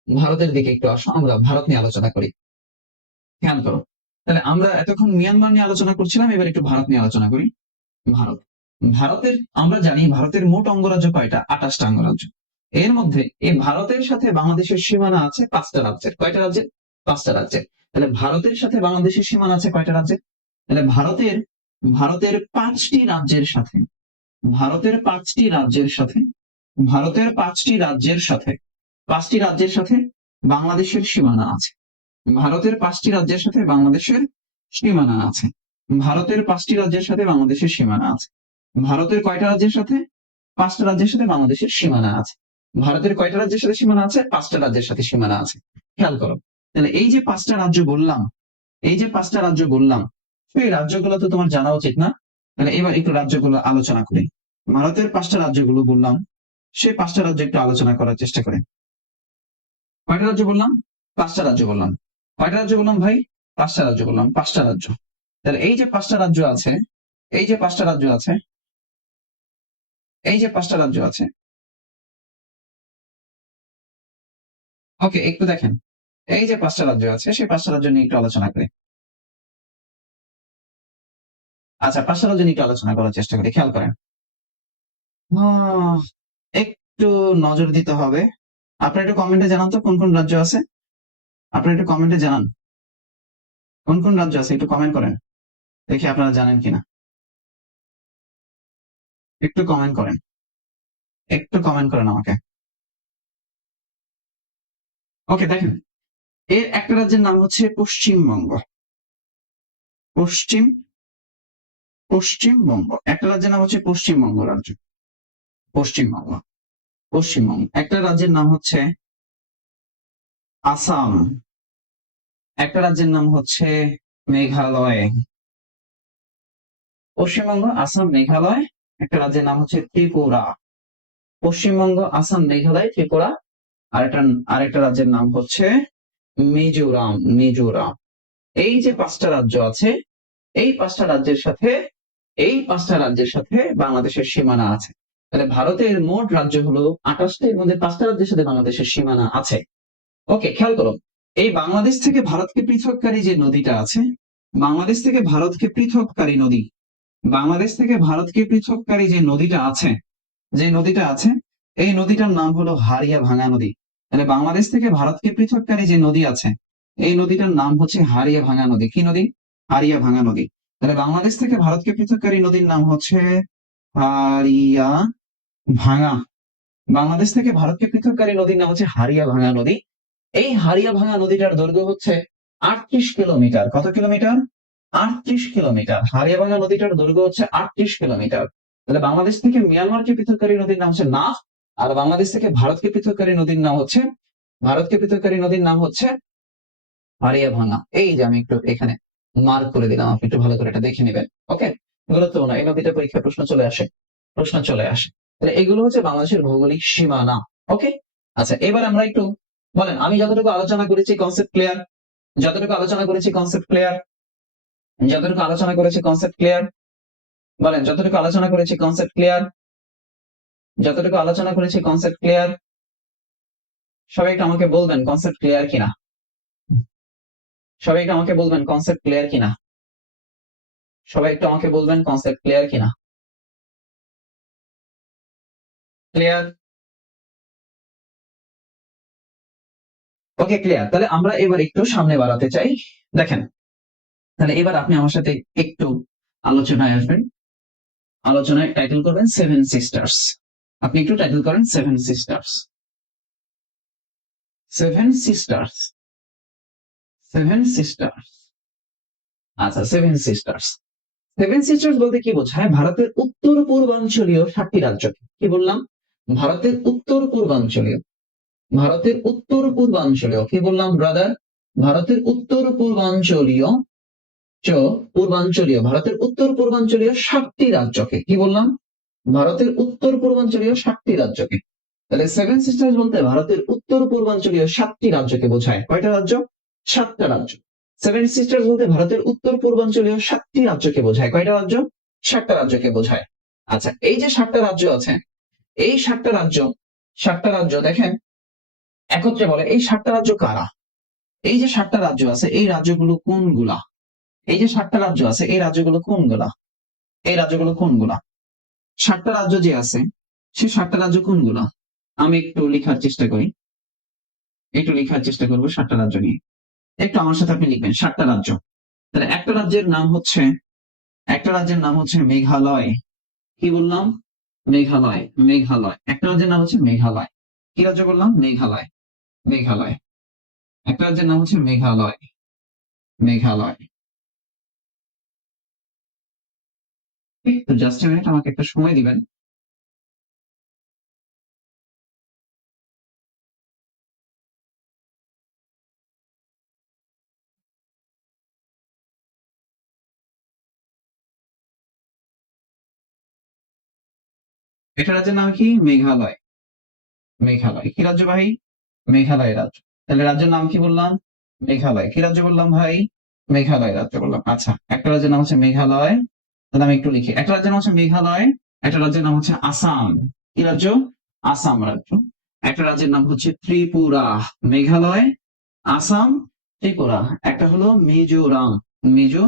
ভারতের দিকে একটু আসো, আমরা ভারত নিয়ে আলোচনা করি। খেয়াল করো, তাহলে আমরা এতক্ষণ মিয়ানমার নিয়ে আলোচনা করছিলাম, এবার একটু ভারত নিয়ে আলোচনা করি। ভারত, ভারতের আমরা জানি ভারতের মোট অঙ্গরাজ্য কয়টা? 28টা অঙ্গরাজ্য। এর মধ্যে এই ভারতের সাথে বাংলাদেশের সীমানা আছে 5টা রাজ্যের। কয়টা রাজ্যের? 5টা রাজ্যের। তাহলে ভারতের সাথে বাংলাদেশের সীমানা আছে কয়টা রাজ্যের? তাহলে ভারতের ভারতের 5টি রাজ্যের সাথে, ভারতের 5টি রাজ্যের সাথে, ভারতের 5টি রাজ্যের সাথে, 5টি রাজ্যের সাথে বাংলাদেশের সীমানা আছে। ভারতের 5টি রাজ্যের সাথে বাংলাদেশের সীমানা আছে। ভারতের 5টি রাজ্যের সাথে বাংলাদেশের সীমানা আছে। ভারতের কয়টা রাজ্যের সাথে? 5টা রাজ্যের সাথে বাংলাদেশের সীমানা আছে। ভারতের কয়টা রাজ্যের সাথে সীমানা আছে? 5টা রাজ্যের সাথে সীমানা আছে। খেয়াল করো, তাহলে এই যে 5টা রাজ্য বললাম, এই যে 5টা রাজ্য বললাম, সেই রাজ্যগুলো তো তোমার জানা উচিত না? তাহলে এবার একটু রাজ্যগুলো আলোচনা করি। ভারতের 5টা রাজ্যগুলো বললাম, সেই 5টা রাজ্য একটু আলোচনা করার চেষ্টা করি। কয়টা রাজ্য বললাম? 5টা রাজ্য বললাম। কয়টা রাজ্য বললাম ভাই? 5টা রাজ্য বললাম। 5টা রাজ্য। তাহলে এই যে 5টা রাজ্য আছে, এই যে 5টা রাজ্য আছে, এই যে 5টা রাজ্য আছে, ওকে, একটু দেখেন, এই যে 5টা রাজ্য আছে, সেই 5টা রাজ্য নিয়ে একটু আলোচনা করি। আচ্ছা, 5টা রাজ্য নিয়ে একটু আলোচনা করার চেষ্টা করি। খেয়াল করেন, আহ, একটু নজর দিতে হবে। আপনারা একটু কমেন্টে জানান তো কোন কোন রাজ্য আছে। আপনারা একটু কমেন্টে জানান কোন কোন রাজ্য আছে, একটু কমেন্ট করেন, দেখি আপনারা জানেন কিনা। একটু কমেন্ট করেন, একটু কমেন্ট করেন আমাকে। ওকে, দেখেন, এর একটা রাজ্যের নাম হচ্ছে পশ্চিমবঙ্গ। পশ্চিম পশ্চিমবঙ্গ, একটা রাজ্যের নাম হচ্ছে পশ্চিমবঙ্গ রাজ্য। পশ্চিমবঙ্গ, পশ্চিমবঙ্গ। একটা রাজ্যের নাম হচ্ছে আসাম। একটা রাজ্যের নাম হচ্ছে মেঘালয়। পশ্চিমবঙ্গ, আসাম, মেঘালয়। একটা রাজ্যের নাম হচ্ছে ত্রিপুরা। পশ্চিমবঙ্গ, আসাম, মেঘালয়, ত্রিপুরা। আরেকটা আরেকটা রাজ্যের নাম হচ্ছে মিজোরাম। মিজোরাম। এই যে 5টা রাজ্য আছে, এই 5টা রাজ্যের সাথে, এই 5টা রাজ্যের সাথে বাংলাদেশের সীমানা আছে। তাহলে ভারতের মোট রাজ্য হলো 28টা, এর মধ্যে 5টা রাজ্যের সাথে বাংলাদেশের সীমানা আছে। ওকে, খেয়াল করো, এই বাংলাদেশ থেকে ভারতকে পৃথককারী যে নদীটা আছে, বাংলাদেশ থেকে ভারতকে পৃথককারী নদী, বাংলাদেশ থেকে ভারতকে পৃথককারী যে নদীটা আছে, যে নদীটা আছে, এই নদীটার নাম হলো হারিয়া ভাঙা নদী। তাহলে বাংলাদেশ থেকে ভারতকে পৃথককারী যে নদী আছে, এই নদীটার নাম হচ্ছে হারিয়া ভাঙা নদী। কি নদী? হারিয়া ভাঙা নদী। তাহলে বাংলাদেশ থেকে ভারতকে পৃথককারী নদীর নাম হচ্ছে হারিয়া ভাঙা। বাংলাদেশ থেকে ভারতকে পৃথককারী নদীর নাম হচ্ছে হারিয়া ভাঙা নদী। এই হারিয়া ভাঙা নদীটার দৈর্ঘ্য হচ্ছে 38 কিলোমিটার। কত কিলোমিটার? 38 কিলোমিটার। হারিয়া ভাঙা নদীটার দৈর্ঘ্য হচ্ছে 38 কিলোমিটার। তাহলে বাংলাদেশ থেকে মিয়ানমারকে পৃথককারী নদীর নাম হচ্ছে নাফ, আর বাংলাদেশ থেকে ভারতকে পৃথককারী নদীর নাম হচ্ছে, ভারতকে পৃথককারী নদীর নাম হচ্ছে হারিয়া ভাঙা। এই যে আমি একটু এখানে মার্ক করে দিলাম, আপনি একটু ভালো করে এটা দেখে নেবেন। ওকে, গুরুত্বপূর্ণ, এই নদীটা পরীক্ষায় প্রশ্ন চলে আসে, প্রশ্ন চলে আসে। তাহলে এগুলো হচ্ছে বাংলাদেশের ভৌগোলিক সীমানা। ওকে, আচ্ছা, এবার আমরা একটু বলেন, আমি যতটুকু আলোচনা করেছি কনসেপ্ট ক্লিয়ার? যতটুকু আলোচনা করেছি কনসেপ্ট ক্লিয়ার? যতটুকু আলোচনা করেছি কনসেপ্ট ক্লিয়ার? বলেন, যতটুকু আলোচনা করেছি কনসেপ্ট ক্লিয়ার? যতটুকু আলোচনা করেছি কনসেপ্ট ক্লিয়ার? সবাই একটু আমাকে বলবেন কনসেপ্ট ক্লিয়ার কিনা। সবাই একটু আমাকে বলবেন কনসেপ্ট ক্লিয়ার কিনা। সবাই একটু আমাকে বলবেন কনসেপ্ট ক্লিয়ার কিনা। ক্লিয়ার? Okay, clear. তাহলে আমরা এবার একটু সামনে বাড়াতে চাই। দেখেন, তাহলে এবার আপনি আমার সাথে একটু আলোচনায় আসবেন। আলোচনায় টাইটেল করবেন সেভেন সিস্টার্স। আপনি একটু টাইটেল করেন seven sisters. Seven sisters. Seven sisters. আচ্ছা, সেভেন সিস্টার্স। সেভেন সিস্টার্স বলতে কি বোঝায়? ভারতের উত্তর পূর্বাঞ্চলীয় 7টি রাজ্য। কি বললাম? ভারতের উত্তর পূর্বাঞ্চলীয়, ভারতের উত্তর পূর্বাঞ্চলীয়, কি বললাম ব্রাদার? ভারতের উত্তর পূর্বাঞ্চলীয়, পূর্বাঞ্চলীয়, ভারতের উত্তর পূর্বাঞ্চলীয় 7টি রাজ্যকে, কি বললাম? ভারতের উত্তর পূর্বাঞ্চলীয় 7টি রাজ্যকে। তাহলে সেভেন সিস্টার্স বলতে ভারতের উত্তর পূর্বাঞ্চলীয় 7টি রাজ্যকে বোঝায়। কয়টা রাজ্য? 7টা রাজ্য। সেভেন সিস্টার্স বলতে ভারতের উত্তর পূর্বাঞ্চলীয় 7টি রাজ্যকে বোঝায়। কয়টা রাজ্য? 7টা রাজ্যকে বোঝায়। আচ্ছা, এই যে 7টা রাজ্য আছে, এই 7টা রাজ্য, 7টা রাজ্য দেখেন একত্রে বলে, এই 7টা রাজ্য কারা? এই যে 7টা রাজ্য আছে, এই রাজ্যগুলো কোনগুলা? এই যে 7টা রাজ্য আছে, এই রাজ্যগুলো কোনগুলা? এই রাজ্যগুলো কোনগুলা? 7টা রাজ্য যে আছে, সেই 7টা রাজ্য কোনগুলা? আমি একটু লেখার চেষ্টা করি, একটু লেখার চেষ্টা করবো 7টা রাজ্য নিয়ে। একটু আমার সাথে আপনি লিখবেন 7টা রাজ্য। তাহলে একটা রাজ্যের নাম হচ্ছে, একটা রাজ্যের নাম হচ্ছে মেঘালয়। কি বললাম? মেঘালয়। মেঘালয়। একটা রাজ্যের নাম হচ্ছে মেঘালয়। কি রাজ্য বললাম? মেঘালয়। মেঘালয়। একটা রাজ্যের নাম হচ্ছে মেঘালয়। মেঘালয়। একটু জাস্ট মিনিট, আমাকে একটা সময় দিবেন। এটা রাজ্যের নাম কি? মেঘালয়। মেঘালয়। কি রাজ্য ভাই? মেঘালয় রাজ্য। তাহলে রাজ্যের নাম কি বললাম? মেঘালয়। কি রাজ্য বললাম ভাই? মেঘালয় রাজ্য বললাম। আচ্ছা, একটা রাজ্যের নাম হচ্ছে মেঘালয়। তাহলে আমি একটু লিখি, একটা রাজ্যের নাম হচ্ছে মেঘালয়, একটা রাজ্যের নাম হচ্ছে আসাম। কি রাজ্য? আসাম রাজ্য। একটা রাজ্যের নাম হচ্ছে ত্রিপুরা। মেঘালয়, আসাম, ত্রিপুরা। একটা হলো মিজোরাম। মিজো,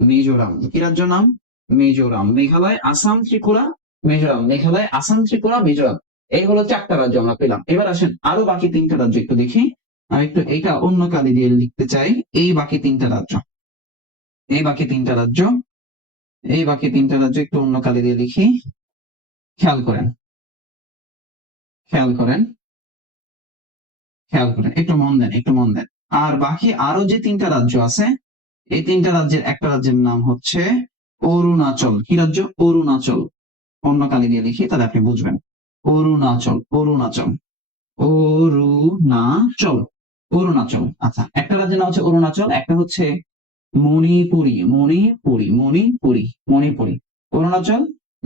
মিজোরাম। কি রাজ্য নাম? মিজোরাম। মেঘালয়, আসাম, ত্রিপুরা, মিজোরাম। মেঘালয়, আসাম, ত্রিপুরা, মিজোরাম। এই হলো 4টা রাজ্য আমরা পেলাম। এবার আসেন আরো বাকি 3টা রাজ্য একটু দেখি। আমি একটু এটা অন্য কালি দিয়ে লিখতে চাই। এই বাকি 3টা রাজ্য, এই বাকি 3টা রাজ্য, এই বাকি 3টা রাজ্য একটু অন্য কালি দিয়ে লিখি। খেয়াল করেন, খেয়াল করেন, খেয়াল করেন, একটু মন দেন, একটু মন দেন। আর বাকি আরো যে 3টা রাজ্য আছে, এই 3টা রাজ্যের একটা রাজ্যের নাম হচ্ছে অরুণাচল। কি রাজ্য? অরুণাচল। অন্য কালি দিয়ে লিখি, তাহলে আপনি বুঝবেন। অরুণাচল। অরুণাচল। অরুণাচল। অরুণাচল। আচ্ছা, একটা রাজ্যের নাম হচ্ছে অরুণাচল, একটা হচ্ছে মণিপুরি। মণিপুরি। মণিপুরি। মণিপুরি। অরুণাচল,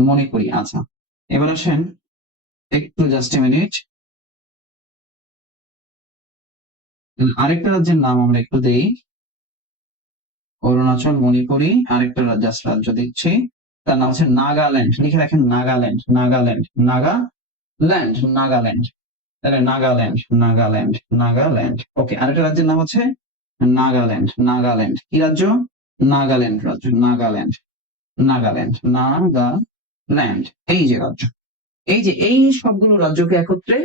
মণিপুরি। আচ্ছা, এবার আসেন একটু জাস্ট এ মিনিট, আরেকটা রাজ্যের নাম আমরা একটু দেই। অরুণাচল, মণিপুরি, আরেকটা জাস্ট রাজ্য দিচ্ছি, তার নাম হচ্ছে নাগাল্যান্ড। লিখে রাখেন নাগাল্যান্ড। নাগাল্যান্ড। নাগাল্যান্ড। নাগাল্যান্ড। তাহলে নাগাল্যান্ড, নাগাল্যান্ড, নাগাল্যান্ড। ওকে, আরেকটা রাজ্যের নাম হচ্ছে নাগাল্যান্ড, নাগাল্যান্ড। কি রাজ্য? নাগাল্যান্ড রাজ্য, নাগাল্যান্ড, নাগাল্যান্ড, নাগাল্যান্ড। এই যে রাজ্য, এই যে এই সবগুলো রাজ্যকে একত্রে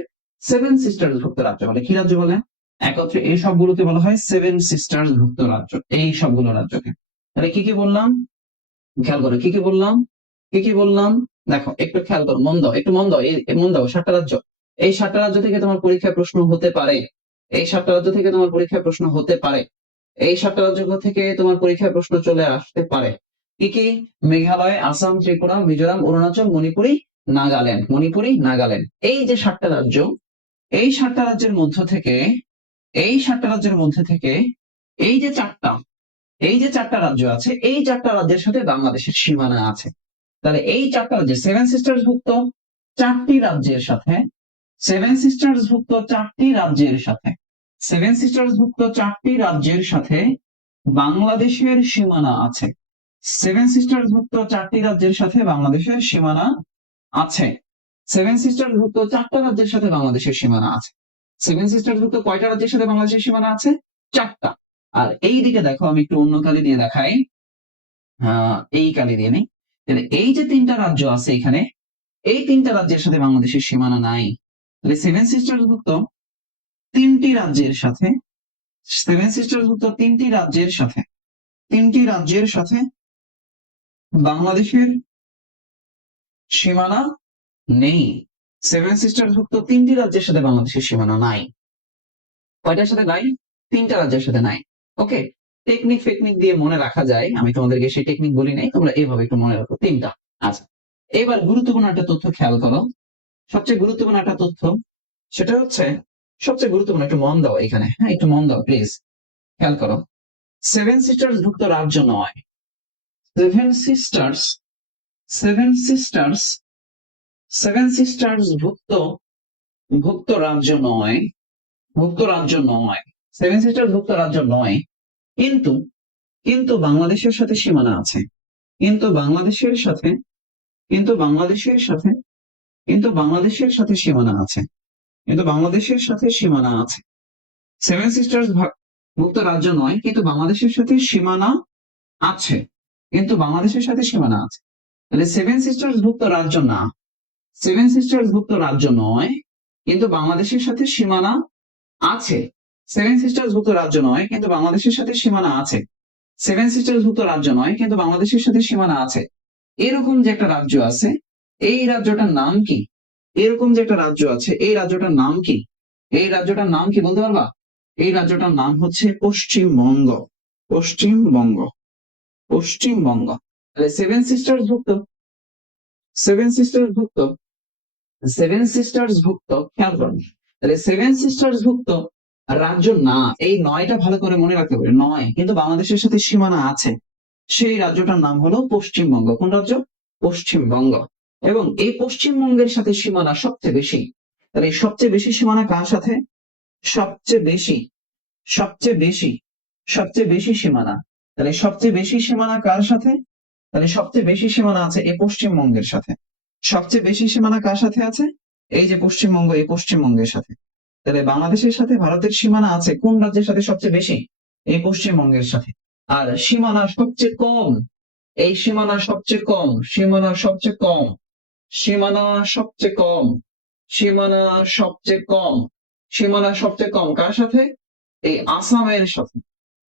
সেভেন সিস্টার্স ভুক্ত রাজ্য বলে। কি রাজ্য বলে? একত্রে এই সবগুলোকে বলা হয় সেভেন সিস্টার্স ভুক্ত রাজ্য, এই সবগুলো রাজ্যকে। তাহলে কি কি বললাম? খেয়াল করো কি কি বললাম, কি কি বললাম। দেখো একটু খেয়াল করো, মন দাও, একটু মন দাও, এই মন দাও। 7টা রাজ্য, এই 7টা রাজ্য থেকে তোমার পরীক্ষায় প্রশ্ন হতে পারে, এই 7টা রাজ্য থেকে তোমার পরীক্ষায় প্রশ্ন হতে পারে, এই 7টা রাজ্য থেকে তোমার পরীক্ষায় প্রশ্ন চলে আসতে পারে। কি কি? মেঘালয়, আসাম, ত্রিপুরা, মিজোরাম, অরুণাচল, মণিপুরি, নাগাল্যান্ড, মণিপুরি, নাগাল্যান্ড। এই যে 7টা রাজ্য, এই 7টা রাজ্যের মধ্য থেকে, এই 7টা রাজ্যের মধ্যে থেকে এই যে 4টা, এই যে 4টা রাজ্য আছে, এই 4টা রাজ্যের সাথে বাংলাদেশের সীমানা আছে। তাহলে এই 4টা রাজ্যে সেভেন সিস্টার্স ভুক্ত 4টি রাজ্যের সাথে, সেভেন সিস্টার্স ভুক্ত 4টি রাজ্যের সাথে, সেভেন সিস্টার্স ভুক্ত 4টি রাজ্যের সাথে বাংলাদেশের সীমানা আছে। সেভেন সিস্টার্স ভুক্ত 4টি রাজ্যের সাথে বাংলাদেশের সীমানা আছে। সেভেন সিস্টার্স ভুক্ত 4টা রাজ্যের সাথে বাংলাদেশের সীমানা আছে। সেভেন সিস্টার্স ভুক্ত কয়টা রাজ্যের সাথে বাংলাদেশের সীমানা আছে? 4টা। আর এই দিকে দেখো, আমি একটু অন্য কালি দিয়ে দেখাই, এই কালি দিয়ে নেই। তাহলে এই যে 3টা রাজ্য আছে এখানে, এই 3টা রাজ্যের সাথে বাংলাদেশের সীমানা নাই। তাহলে সেভেন সিস্টার্স ভুক্ত 3টি রাজ্যের সাথে, সেভেন সিস্টার্স ভুক্ত 3টি রাজ্যের সাথে, 3টি রাজ্যের সাথে বাংলাদেশের সীমানা নেই। সেভেন সিস্টার্স ভুক্ত 3টি রাজ্যের সাথে বাংলাদেশের সীমানা নাই। কয়টার সাথে নাই? 3টা রাজ্যের সাথে নাই। ওকে, টেকনিক ফেকনিক দিয়ে মনে রাখা যায়, আমি তোমাদেরকে সেই টেকনিক বলি নাই, তোমরা এইভাবে একটু মনে রাখো 3টা। আচ্ছা, এবার গুরুত্বপূর্ণ একটা তথ্য খেয়াল করো, সবচেয়ে গুরুত্বপূর্ণ একটা তথ্য, সেটা হচ্ছে সবচেয়ে গুরুত্বপূর্ণ, একটু মন দাও এখানে, হ্যাঁ একটু মন দাও প্লিজ, খেয়াল করো। সেভেন সিস্টার্স ভুক্ত রাজ্য নয়, seven sisters, seven sisters, seven sisters ভুক্ত, ভুক্ত রাজ্য নয়, ভুক্ত রাজ্য নয়, সেভেন সিস্টার্স ভুক্ত রাজ্য নয়, কিন্তু কিন্তু বাংলাদেশের সাথে সীমানা আছে, কিন্তু বাংলাদেশের সাথে, কিন্তু বাংলাদেশের সাথে, কিন্তু বাংলাদেশের সাথে সীমানা আছে, কিন্তু বাংলাদেশের সাথে সীমানা আছে। সেভেন সিস্টার্স ভুক্ত রাজ্য নয়, কিন্তু বাংলাদেশের সাথে সীমানা আছে, কিন্তু বাংলাদেশের সাথে সীমানা আছে। তাহলে সেভেন সিস্টার্স ভুক্ত রাজ্য না, সেভেন সিস্টার্স ভুক্ত রাজ্য নয়, কিন্তু বাংলাদেশের সাথে সীমানা আছে। সেভেন সিস্টার্স ভুক্ত রাজ্য নয়, কিন্তু বাংলাদেশের সাথে সীমানা আছে। সেভেন সিস্টার্স ভুক্ত রাজ্য নয়, কিন্তু বাংলাদেশের সাথে সীমানা আছে। এরকম যে একটা রাজ্য আছে, এই রাজ্যটার নাম কি? এরকম যে একটা রাজ্য আছে, এই রাজ্যটার নাম কি? এই রাজ্যটার নাম কি বলতে পারবা? এই রাজ্যটার নাম হচ্ছে পশ্চিমবঙ্গ, পশ্চিমবঙ্গ, পশ্চিমবঙ্গ। তাহলে সেভেন সিস্টার্স ভুক্ত, সেভেন সিস্টার্স ভুক্ত, সেভেন সিস্টার্স ভুক্ত, খেয়াল করুন, তাহলে সেভেন সিস্টার্স ভুক্ত রাজ্য না, এই 9টা ভালো করে মনে রাখতে হবে, 9 কিন্তু বাংলাদেশের সাথে সীমানা আছে, সেই রাজ্যটার নাম হলো পশ্চিমবঙ্গ। কোন রাজ্য? পশ্চিমবঙ্গ। এবং এই পশ্চিমবঙ্গের সাথে সীমানা সবচেয়ে বেশি। তাহলে এই সবচেয়ে বেশি সীমানা কার সাথে? সবচেয়ে বেশি, সবচেয়ে বেশি, সবচেয়ে বেশি সীমানা, তাহলে সবচেয়ে বেশি সীমানা কার সাথে? তাহলে সবচেয়ে বেশি সীমানা আছে এই পশ্চিমবঙ্গের সাথে। সবচেয়ে বেশি সীমানা কার সাথে আছে? এই যে পশ্চিমবঙ্গ, এই পশ্চিমবঙ্গের সাথে। তাহলে বাংলাদেশের সাথে ভারতের সীমানা আছে কোন রাজ্যের সাথে সবচেয়ে বেশি? এই পশ্চিমবঙ্গের সাথে। আর সীমানা সবচেয়ে কম, এই সীমানা সবচেয়ে কম, সীমানা সবচেয়ে কম, সীমানা সবচেয়ে কম, সীমানা সবচেয়ে কম, সীমানা সবচেয়ে কম কার সাথে? এই আসামের সাথে।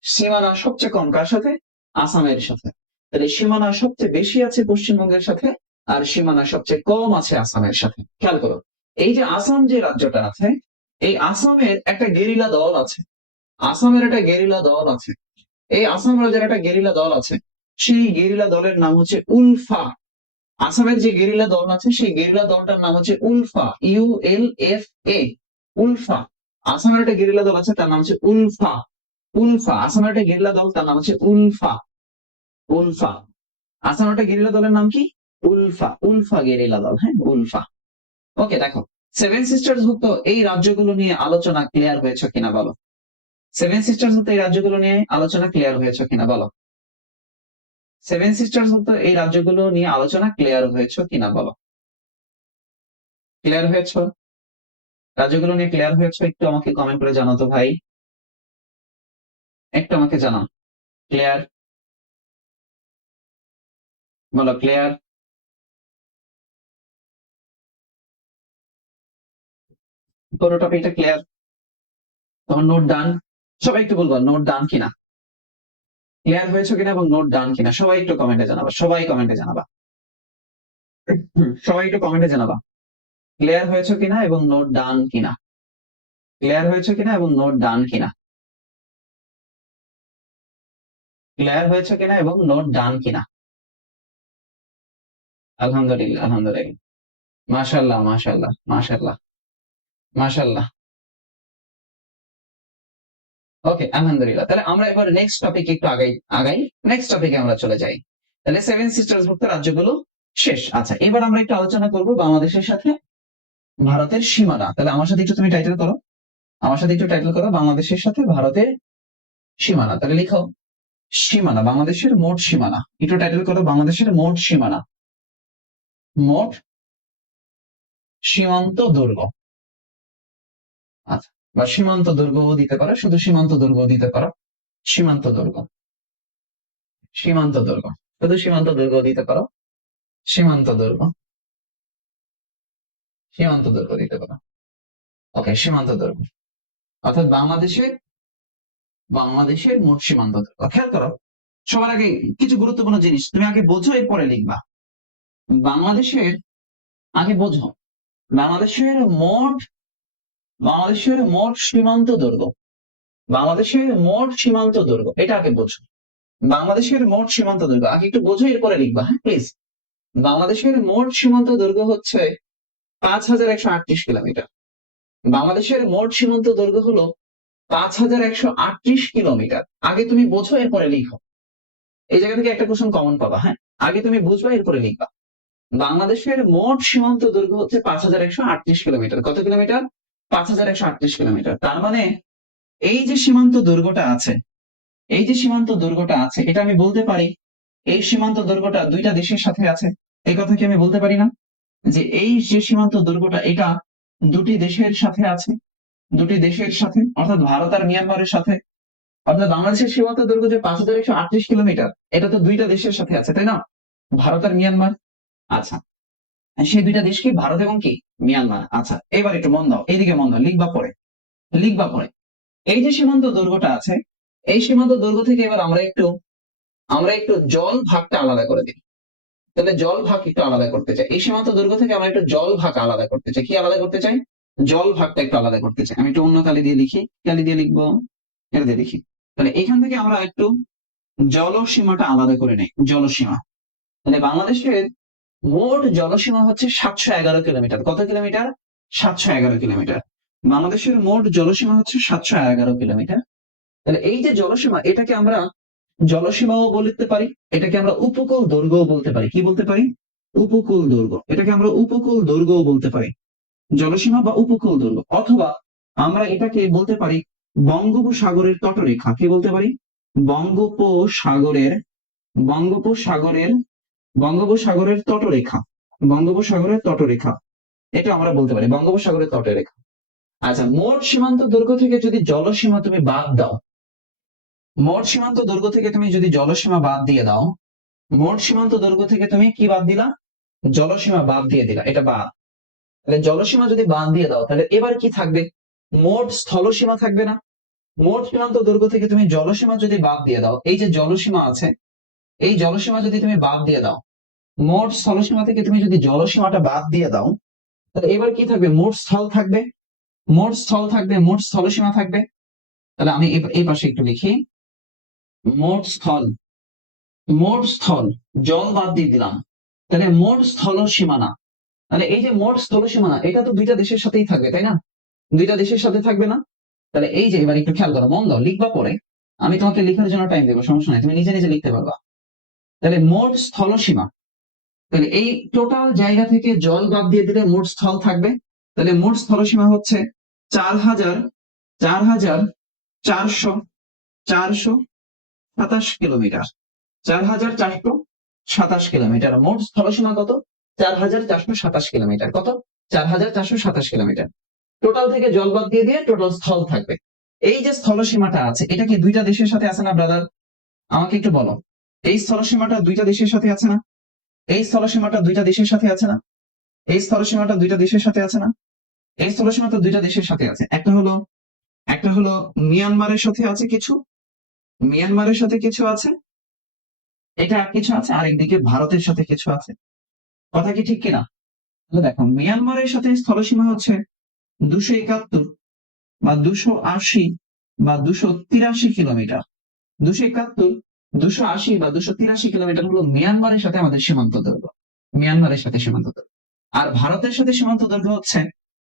সীমানা সবচেয়ে কম কার সাথে? আসামের সাথে। তাহলে সীমানা সবচেয়ে বেশি আছে পশ্চিমবঙ্গের সাথে, আর সীমানা সবচেয়ে কম আছে আসামের সাথে। খেয়াল করো, এই যে আসাম যে রাজ্যটা আছে, এই আসামের একটা গেরিলা দল আছে, আসামের একটা গেরিলা দল আছে, এই আসাম রাজ্যের একটা গেরিলা দল আছে, সেই গেরিলা দলের নাম হচ্ছে উলফা। আসামের যে গেরিলা দল আছে, সেই গেরিলা দলটার নাম হচ্ছে উলফা, ULFA, উলফা। আসামের একটা গেরিলা দল আছে, তার নাম হচ্ছে উলফা, উলফা। আসামের একটা গেরিলা দল, তার নাম হচ্ছে উলফা, উলফা। আসামের একটা গেরিলা দলের নাম কি? উলফা, উলফা গেরিলা দল, হ্যাঁ উলফা। ওকে, দেখো সেভেন সিস্টার্স ভুক্ত এই রাজ্যগুলো নিয়ে আলোচনা ক্লিয়ার হয়েছে কিনা বলো? সেভেন সিস্টার্স ভুক্ত এই রাজ্যগুলো নিয়ে আলোচনা ক্লিয়ার হয়েছে কিনা বলো? সেভেন সিস্টার্স ভুক্ত এই রাজ্যগুলো নিয়ে আলোচনা ক্লিয়ার হয়েছে কিনা বলো? ক্লিয়ার হয়েছে? রাজ্যগুলো নিয়ে ক্লিয়ার হয়েছে? একটু আমাকে কমেন্ট করে জানাও তো ভাই, একটু আমাকে জানাও। ক্লিয়ার? বলো ক্লিয়ার। পুরো টপিকটা ক্লিয়ার? তোমার নোট ডান? সবাই একটু বলবো নোট ডান কিনা, ক্লিয়ার হয়েছে কিনা এবং নোট ডান কিনা, সবাই একটু কমেন্টে জানাবা, সবাই কমেন্টে জানাবা। সবাই একটু কমেন্টে জানাবা ক্লিয়ার হয়েছে কিনা এবং নোট ডান কিনা, ক্লিয়ার হয়েছে কিনা এবং নোট ডান কিনা, ক্লিয়ার হয়েছে কিনা এবং নোট ডান কিনা। আলহামদুলিল্লাহ, আলহামদুলিল্লাহ, মাশাল্লাহ, মাশাল্লাহ, মাশাল্লাহ, মাশাল্লাহ। ওকে, আলহামদুলিল্লাহ। তাহলে আমরা এবার নেক্সট টপিক একটু আগাই আগাই নেক্সট টপিকে আমরা চলে যাই। তাহলে সেভেন সিস্টার্স ভুক্ত রাজ্যগুলো শেষ। আচ্ছা, এবার আমরা একটু আলোচনা করব বাংলাদেশের সাথে ভারতের সীমানা। তাহলে আমার সাথে একটু তুমি টাইটেল করো, আমার সাথে একটু টাইটেল করো, বাংলাদেশের সাথে ভারতের সীমানা। তাহলে লিখো সীমানা, বাংলাদেশের মোট সীমানা। একটু টাইটেল করো, বাংলাদেশের মোট সীমানা, মোট সীমান্ত দৈর্ঘ্য। আচ্ছা, বা সীমান্ত দৈর্ঘ্য দিতে পারো, শুধু সীমান্ত দৈর্ঘ্য দিতে পারো, সীমান্ত দৈর্ঘ্য, সীমান্ত দৈর্ঘ্য, শুধু সীমান্ত দৈর্ঘ্য দিতে পারো, সীমান্ত দৈর্ঘ্য, সীমান্ত দৈর্ঘ্য দিতে পারো। ওকে, সীমান্ত দৈর্ঘ্য অর্থাৎ বাংলাদেশের, বাংলাদেশের মোট সীমান্ত দৈর্ঘ্য। খেয়াল করো, সবার আগে কিছু গুরুত্বপূর্ণ জিনিস তুমি আগে বোঝো, এরপরে লিখবা। বাংলাদেশের, আগে বোঝো বাংলাদেশের মোট, বাংলাদেশের মোট সীমান্ত দৈর্ঘ্য, বাংলাদেশের মোট সীমান্ত দৈর্ঘ্য, এটা আগে বোঝো। বাংলাদেশের মোট সীমান্ত দৈর্ঘ্য আগে একটু বোঝো, এরপরে লিখবা, হ্যাঁ প্লিজ। বাংলাদেশের মোট সীমান্ত দৈর্ঘ্য হচ্ছে 5138 কিলোমিটার। বাংলাদেশের মোট সীমান্ত দৈর্ঘ্য হলো 5138 কিলোমিটার। আগে তুমি বোঝো, এরপরে লিখো। এই জায়গা থেকে একটা কোশ্চেন কমন পাবা, হ্যাঁ। আগে তুমি বুঝবা, এরপরে লিখবা। বাংলাদেশের মোট সীমান্ত দৈর্ঘ্য হচ্ছে 5138 কিলোমিটার। কত কিলোমিটার? 5138 কিলোমিটার। তার মানে এই যে সীমান্ত দৈর্ঘ্যটা আছে, এই যে সীমান্ত দৈর্ঘ্যটা আছে, এটা আমি বলতে পারি এই সীমান্ত দৈর্ঘ্যটা দুইটা দেশের সাথে আছে। এই কথা কি আমি বলতে পারি না, যে এই যে সীমান্ত দৈর্ঘ্যটা এটা দুটি দেশের সাথে আছে, দুটি দেশের সাথে, অর্থাৎ ভারত আর মিয়ানমারের সাথে। অর্থাৎ বাংলাদেশের সীমান্ত দৈর্ঘ্য যে 5138 কিলোমিটার, এটা তো দুইটা দেশের সাথে আছে, তাই না? ভারত আর মিয়ানমার। আচ্ছা, সেই দুইটা দেশ কি? ভারত এবং কি? মিয়ানমার। আচ্ছা, এবার একটু মন দাও, এইদিকে মন দাও, লিখবা পরে, লিখবা পরে। এই যে সীমান্ত দৈর্ঘ্যটা আছে, এই সীমান্ত দৈর্ঘ্য থেকে এবার আমরা একটু জল ভাগটা আলাদা করে দিই। তাহলে জল ভাগ একটু আলাদা করতে চাই, এই সীমান্ত দৈর্ঘ্য থেকে আমরা একটু জল ভাগ আলাদা করতে চাই। কি আলাদা করতে চাই? জল ভাগটা একটু আলাদা করতে চাই। আমি একটু অন্য কালি দিয়ে লিখি, কালি দিয়ে লিখবো, এটা দিয়ে লিখি। তাহলে এখান থেকে আমরা একটু জলসীমাটা আলাদা করে নেই, জলসীমা। তাহলে বাংলাদেশের মোট জলসীমা হচ্ছে 711 কিলোমিটার। কত কিলোমিটার? 711 কিলোমিটার। বাংলাদেশের মোট জলসীমা হচ্ছে 711 কিলোমিটার। তাহলে এই যে জলসীমা, এটাকে আমরা জলসীমাও বলতে পারি, এটাকে আমরা উপকূল দৈর্ঘ্যও বলতে পারি। কি বলতে পারি? উপকূল দৈর্ঘ্য। এটাকে আমরা উপকূল দৈর্ঘ্যও বলতে পারি, জলসীমা বা উপকূল দৈর্ঘ্য। অথবা আমরা এটাকে বলতে পারি বঙ্গোপসাগরের তটরেখা। কি বলতে পারি? বঙ্গোপসাগরের, বঙ্গোপসাগরের, বঙ্গোপসাগরের তটরেখা, বঙ্গোপসাগরের তটরেখা, এটা আমরা বলতে পারি বঙ্গোপসাগরের তটরেখা। আচ্ছা, মোট সীমান্ত দৈর্ঘ্য থেকে যদি জলসীমা তুমি বাদ দাও, মোট সীমান্ত দৈর্ঘ্য থেকে তুমি যদি জলসীমা বাদ দিয়ে দাও, মোট সীমান্ত দৈর্ঘ্য থেকে তুমি কি বাদ দিলা? জলসীমা বাদ দিয়ে দিলা, এটা বাদ। তাহলে জলসীমা যদি বাদ দিয়ে দাও, তাহলে এবার কি থাকবে? মোট স্থলসীমা থাকবে না? মোট সীমান্ত দৈর্ঘ্য থেকে তুমি জলসীমা যদি বাদ দিয়ে দাও, এই যে জলসীমা আছে, এই জলসীমা যদি তুমি বাদ দিয়ে দাও, মোট স্থলসীমা থেকে তুমি যদি জলসীমাটা বাদ দিয়ে দাও, তাহলে এবার কি থাকবে? মোট স্থল থাকবে, মোট স্থল থাকবে, মোট স্থলসীমা থাকবে। তাহলে আমি এই পাশে একটু লিখি, মোট স্থল, মোট স্থল, জল বাদ দিয়ে দিলাম, তাহলে মোট স্থল সীমানা। তাহলে এই যে মোট স্থল সীমানা, এটা তো দুইটা দেশের সাথেই থাকবে, তাই না? দুইটা দেশের সাথে থাকবে না? তাহলে এই যে, এবার একটু খেয়াল করো, মন দাও, লিখবা পরে, আমি তোমাকে লেখার জন্য টাইম দেবো, সমস্যা নাই, তুমি নিজে নিজে লিখতে পারবা। তাহলে মোট স্থল সীমা, তাহলে এই টোটাল জায়গা থেকে জল বাদ দিয়ে দিলে মোট স্থল থাকবে। তাহলে মোট স্থলসীমা হচ্ছে 4,427 কিলোমিটার, 4,427 কিলোমিটার। মোট স্থলসীমা কত? 4,427 কিলোমিটার। কত? 4,427 কিলোমিটার। টোটাল থেকে জল বাদ দিয়ে দিয়ে টোটাল স্থল থাকবে। এই যে স্থলসীমাটা আছে এটা কি দুইটা দেশের সাথে আছে না ব্রাদার? আমাকে একটু বলো, এই স্থলসীমাটা দুইটা দেশের সাথে আছে না? এই স্থলসীমাটা দুইটা দেশের সাথে আছে না? এই স্থলসীমাটা দুইটা দেশের সাথে আছে না? এই স্থলসীমাটা দুইটা দেশের সাথে আছে। একটা হলো মিয়ানমারের সাথে আছে কিছু, মিয়ানমারের সাথে কিছু আছে, এটা কিছু আছে, আরেকদিকে ভারতের সাথে কিছু আছে। কথা কি ঠিক কিনা? তাহলে দেখো মিয়ানমারের সাথে স্থলসীমা হচ্ছে 271 বা 280 বা 283 কিলোমিটার। 271, 280 বা 283 কিলোমিটার হলো মিয়ানমারের সাথে আমাদের সীমান্ত দৈর্ঘ্য, মিয়ানমারের সাথে সীমান্ত দৈর্ঘ্য। আর ভারতের সাথে সীমান্ত দৈর্ঘ্য হচ্ছে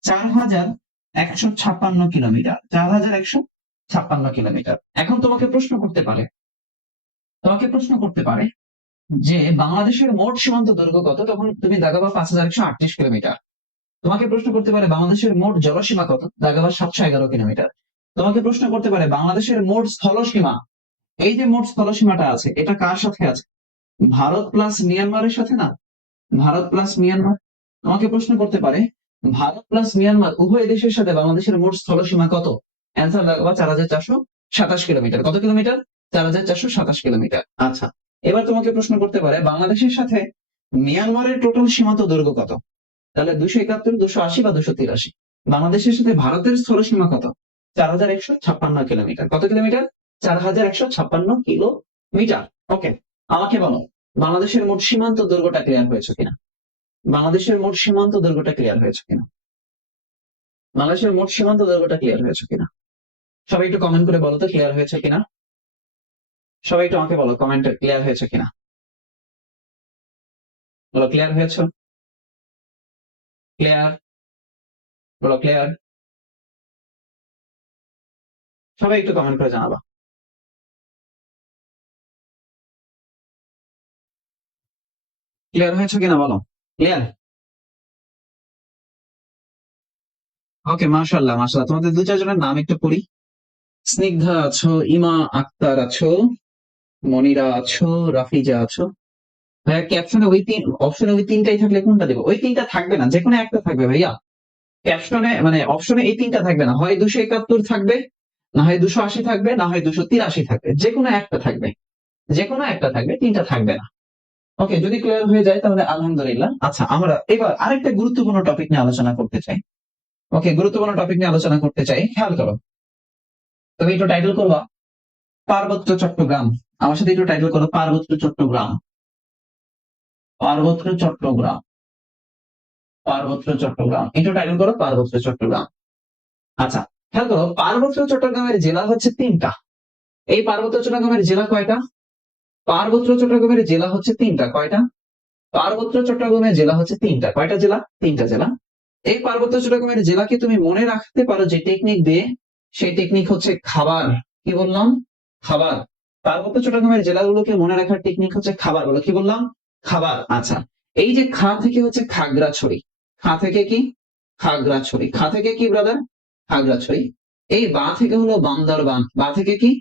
4156 কিলোমিটার, 4156 কিলোমিটার। এখন তোমাকে প্রশ্ন করতে পারে, যে বাংলাদেশের মোট সীমান্ত দৈর্ঘ্য কত? তখন তুমি দাগাবা 5138 কিলোমিটার। তোমাকে প্রশ্ন করতে পারে বাংলাদেশের মোট জলসীমা কত? দাগাবা 711 কিলোমিটার। তোমাকে প্রশ্ন করতে পারে বাংলাদেশের মোট স্থলসীমা, এই যে মোট স্থলসীমাটা আছে এটা কার সাথে আছে? ভারত প্লাস মিয়ানমারের সাথে না? Bharat plus Myanmar. তোমাকে প্রশ্ন করতে পারে ভারত প্লাস মিয়ানমার উভয় দেশের সাথে বাংলাদেশের মোট স্থলসীমা কত? অ্যান্সার দাগাবা 4427 কিলোমিটার। কত কিলোমিটার? 4427 কিলোমিটার। আচ্ছা, এবার তোমাকে প্রশ্ন করতে পারে বাংলাদেশের সাথে মিয়ানমারের টোটাল সীমান্ত দৈর্ঘ্য কত? তাহলে 271, 280 বা 283। বাংলাদেশের সাথে ভারতের স্থলসীমা কত? 4156 কিলোমিটার। কত কিলোমিটার? 4156 কিলোমিটার। ওকে, আমাকে বলো বাংলাদেশের মোট সীমান্ত দৈর্ঘ্যটা ক্লিয়ার হয়েছে কিনা? বাংলাদেশের মোট সীমান্ত দৈর্ঘ্যটা ক্লিয়ার হয়েছে কিনা? বাংলাদেশের মোট সীমান্ত দৈর্ঘ্যটা ক্লিয়ার হয়েছে কিনা? সবাই একটু কমেন্ট করে বলো তো ক্লিয়ার হয়েছে কিনা। সবাই একটু আমাকে বলো কমেন্টে ক্লিয়ার হয়েছে কিনা। বলো ক্লিয়ার হয়েছে? ক্লিয়ার? বলো ক্লিয়ার? সবাই একটু কমেন্ট করে জানাবা। ক্লিয়ার হয়েছে কিনা বলো। ক্লিয়ার? ওকে, মাশাআল্লাহ মাশাআল্লাহ। তোমাদের দু চারজনের নাম একটু পড়ি। স্নিগ্ধা আছো, ইমা আক্তার আছো, মনিরা আছো, রাফিজা আছো। ভাইয়া ক্যাপশনে ওই তিন অপশনে ওই তিনটাই থাকলে কোনটা দেবো? ওই তিনটা থাকবে না, যে কোনো একটা থাকবে ভাইয়া। ক্যাপশনে মানে অপশনে এই তিনটা থাকবে না, হয় 271 থাকবে, না হয় 280 থাকবে, না হয় 283 থাকবে, যে কোনো একটা থাকবে, যে কোনো একটা থাকবে, তিনটা থাকবে না। ওকে, যদি ক্লিয়ার হয়ে যায় তাহলে আলহামদুলিল্লাহ। আচ্ছা, আমরা এবার আরেকটা গুরুত্বপূর্ণ টপিক নিয়ে আলোচনা করতে চাই। ওকে, গুরুত্বপূর্ণ টপিক নিয়ে আলোচনা করতে চাই, খেয়াল করো। তুমি একটু টাইটেল করবা পার্বত্য চট্টগ্রাম। আমার সাথে একটু টাইটেল করো পার্বত্য চট্টগ্রাম, পার্বত্য চট্টগ্রাম, পার্বত্য চট্টগ্রাম। একটু টাইটেল করো পার্বত্য চট্টগ্রাম। আচ্ছা, খেয়াল করো পার্বত্য চট্টগ্রামের জেলা হচ্ছে 3টা। এই পার্বত্য চট্টগ্রামের জেলা কয়টা? পার্বত্য চট্টগ্রামের জেলা হচ্ছে 3টা। কয়টা? পার্বত্য চট্টগ্রামের জেলা হচ্ছে 3টা। কয়টা জেলা? 3টা জেলা। এই পার্বত্য চট্টগ্রামের জেলাকে তুমি মনে রাখতে পারো যে টেকনিক দিয়ে, সেই টেকনিক হচ্ছে খাবার। কি বললাম? খাবার। পার্বত্য চট্টগ্রামের জেলাগুলোকে মনে রাখার টেকনিক হচ্ছে খাবার। বলো কি বললাম? খাবার। আচ্ছা, এই যে খা থেকে হচ্ছে খাগড়াছড়ি, খা থেকে কি? খাগড়াছড়ি। খা থেকে কি ব্রাদার? খাগড়াছড়ি। এই বা থেকে হলো বান্দরবান, বা থেকে কি?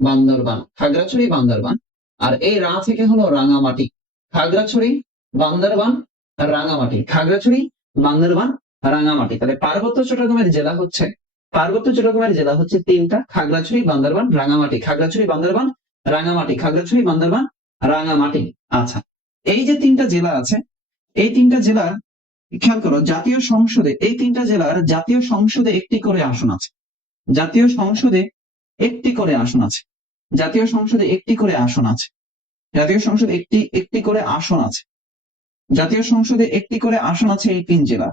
বান্দরবান। খাগড়াছড়ি বান্দরবান। আর এই রা থেকে হলো রাঙামাটি। খাগড়াছড়ি, বান্দরবান, আর রাঙামাটি। খাগড়াছড়ি, বান্দরবান, রাঙামাটি। তাহলে পার্বত্য চট্টগ্রামের জেলা হচ্ছে, পার্বত্য চট্টগ্রামের জেলা হচ্ছে 3টা, খাগড়াছড়ি, বান্দরবান, রাঙামাটি। খাগড়াছড়ি, বান্দরবান, রাঙামাটি। খাগড়াছড়ি, বান্দরবান, রাঙামাটি। আচ্ছা, এই যে 3টা জেলা আছে, এই 3টা জেলার খেয়াল করো জাতীয় সংসদে, এই 3টা জেলার জাতীয় সংসদে একটি করে আসন আছে। জাতীয় সংসদে একটি করে আসন আছে। জাতীয় সংসদে একটি করে আসন আছে। জাতীয় সংসদে একটি একটি করে আসন আছে। জাতীয় সংসদে একটি করে আসন আছে এই 3 জেলা।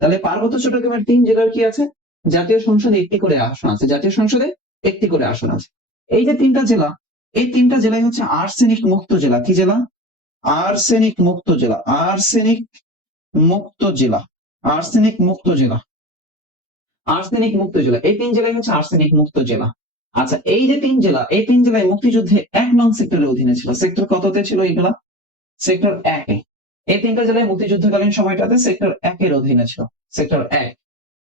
তাহলে পার্বত্য চট্টগ্রামের 3 জেলার কি আছে? জাতীয় সংসদে একটি করে আসন আছে। জাতীয় সংসদে একটি করে আসন আছে। এই যে 3টা জেলা, এই 3টা জেলাই হচ্ছে আর্সেনিক মুক্ত জেলা। কি জেলা? আর্সেনিক মুক্ত জেলা। আর্সেনিক মুক্ত জেলা। আর্সেনিক মুক্ত জেলা। আর্সেনিক মুক্ত জেলা। এই 3 জেলাই হচ্ছে আর্সেনিক মুক্ত জেলা। আচ্ছা, এই যে 3 জেলা, এই 3 জেলায় মুক্তিযুদ্ধে 1 নং সেক্টরের অধীনে ছিল। সেক্টর কততে ছিল এইগুলা? সেক্টর 1-এ। এই 3টা জেলায় মুক্তিযুদ্ধকালীন সময়টাতে সেক্টর 1-এর অধীনে ছিল। সেক্টর 1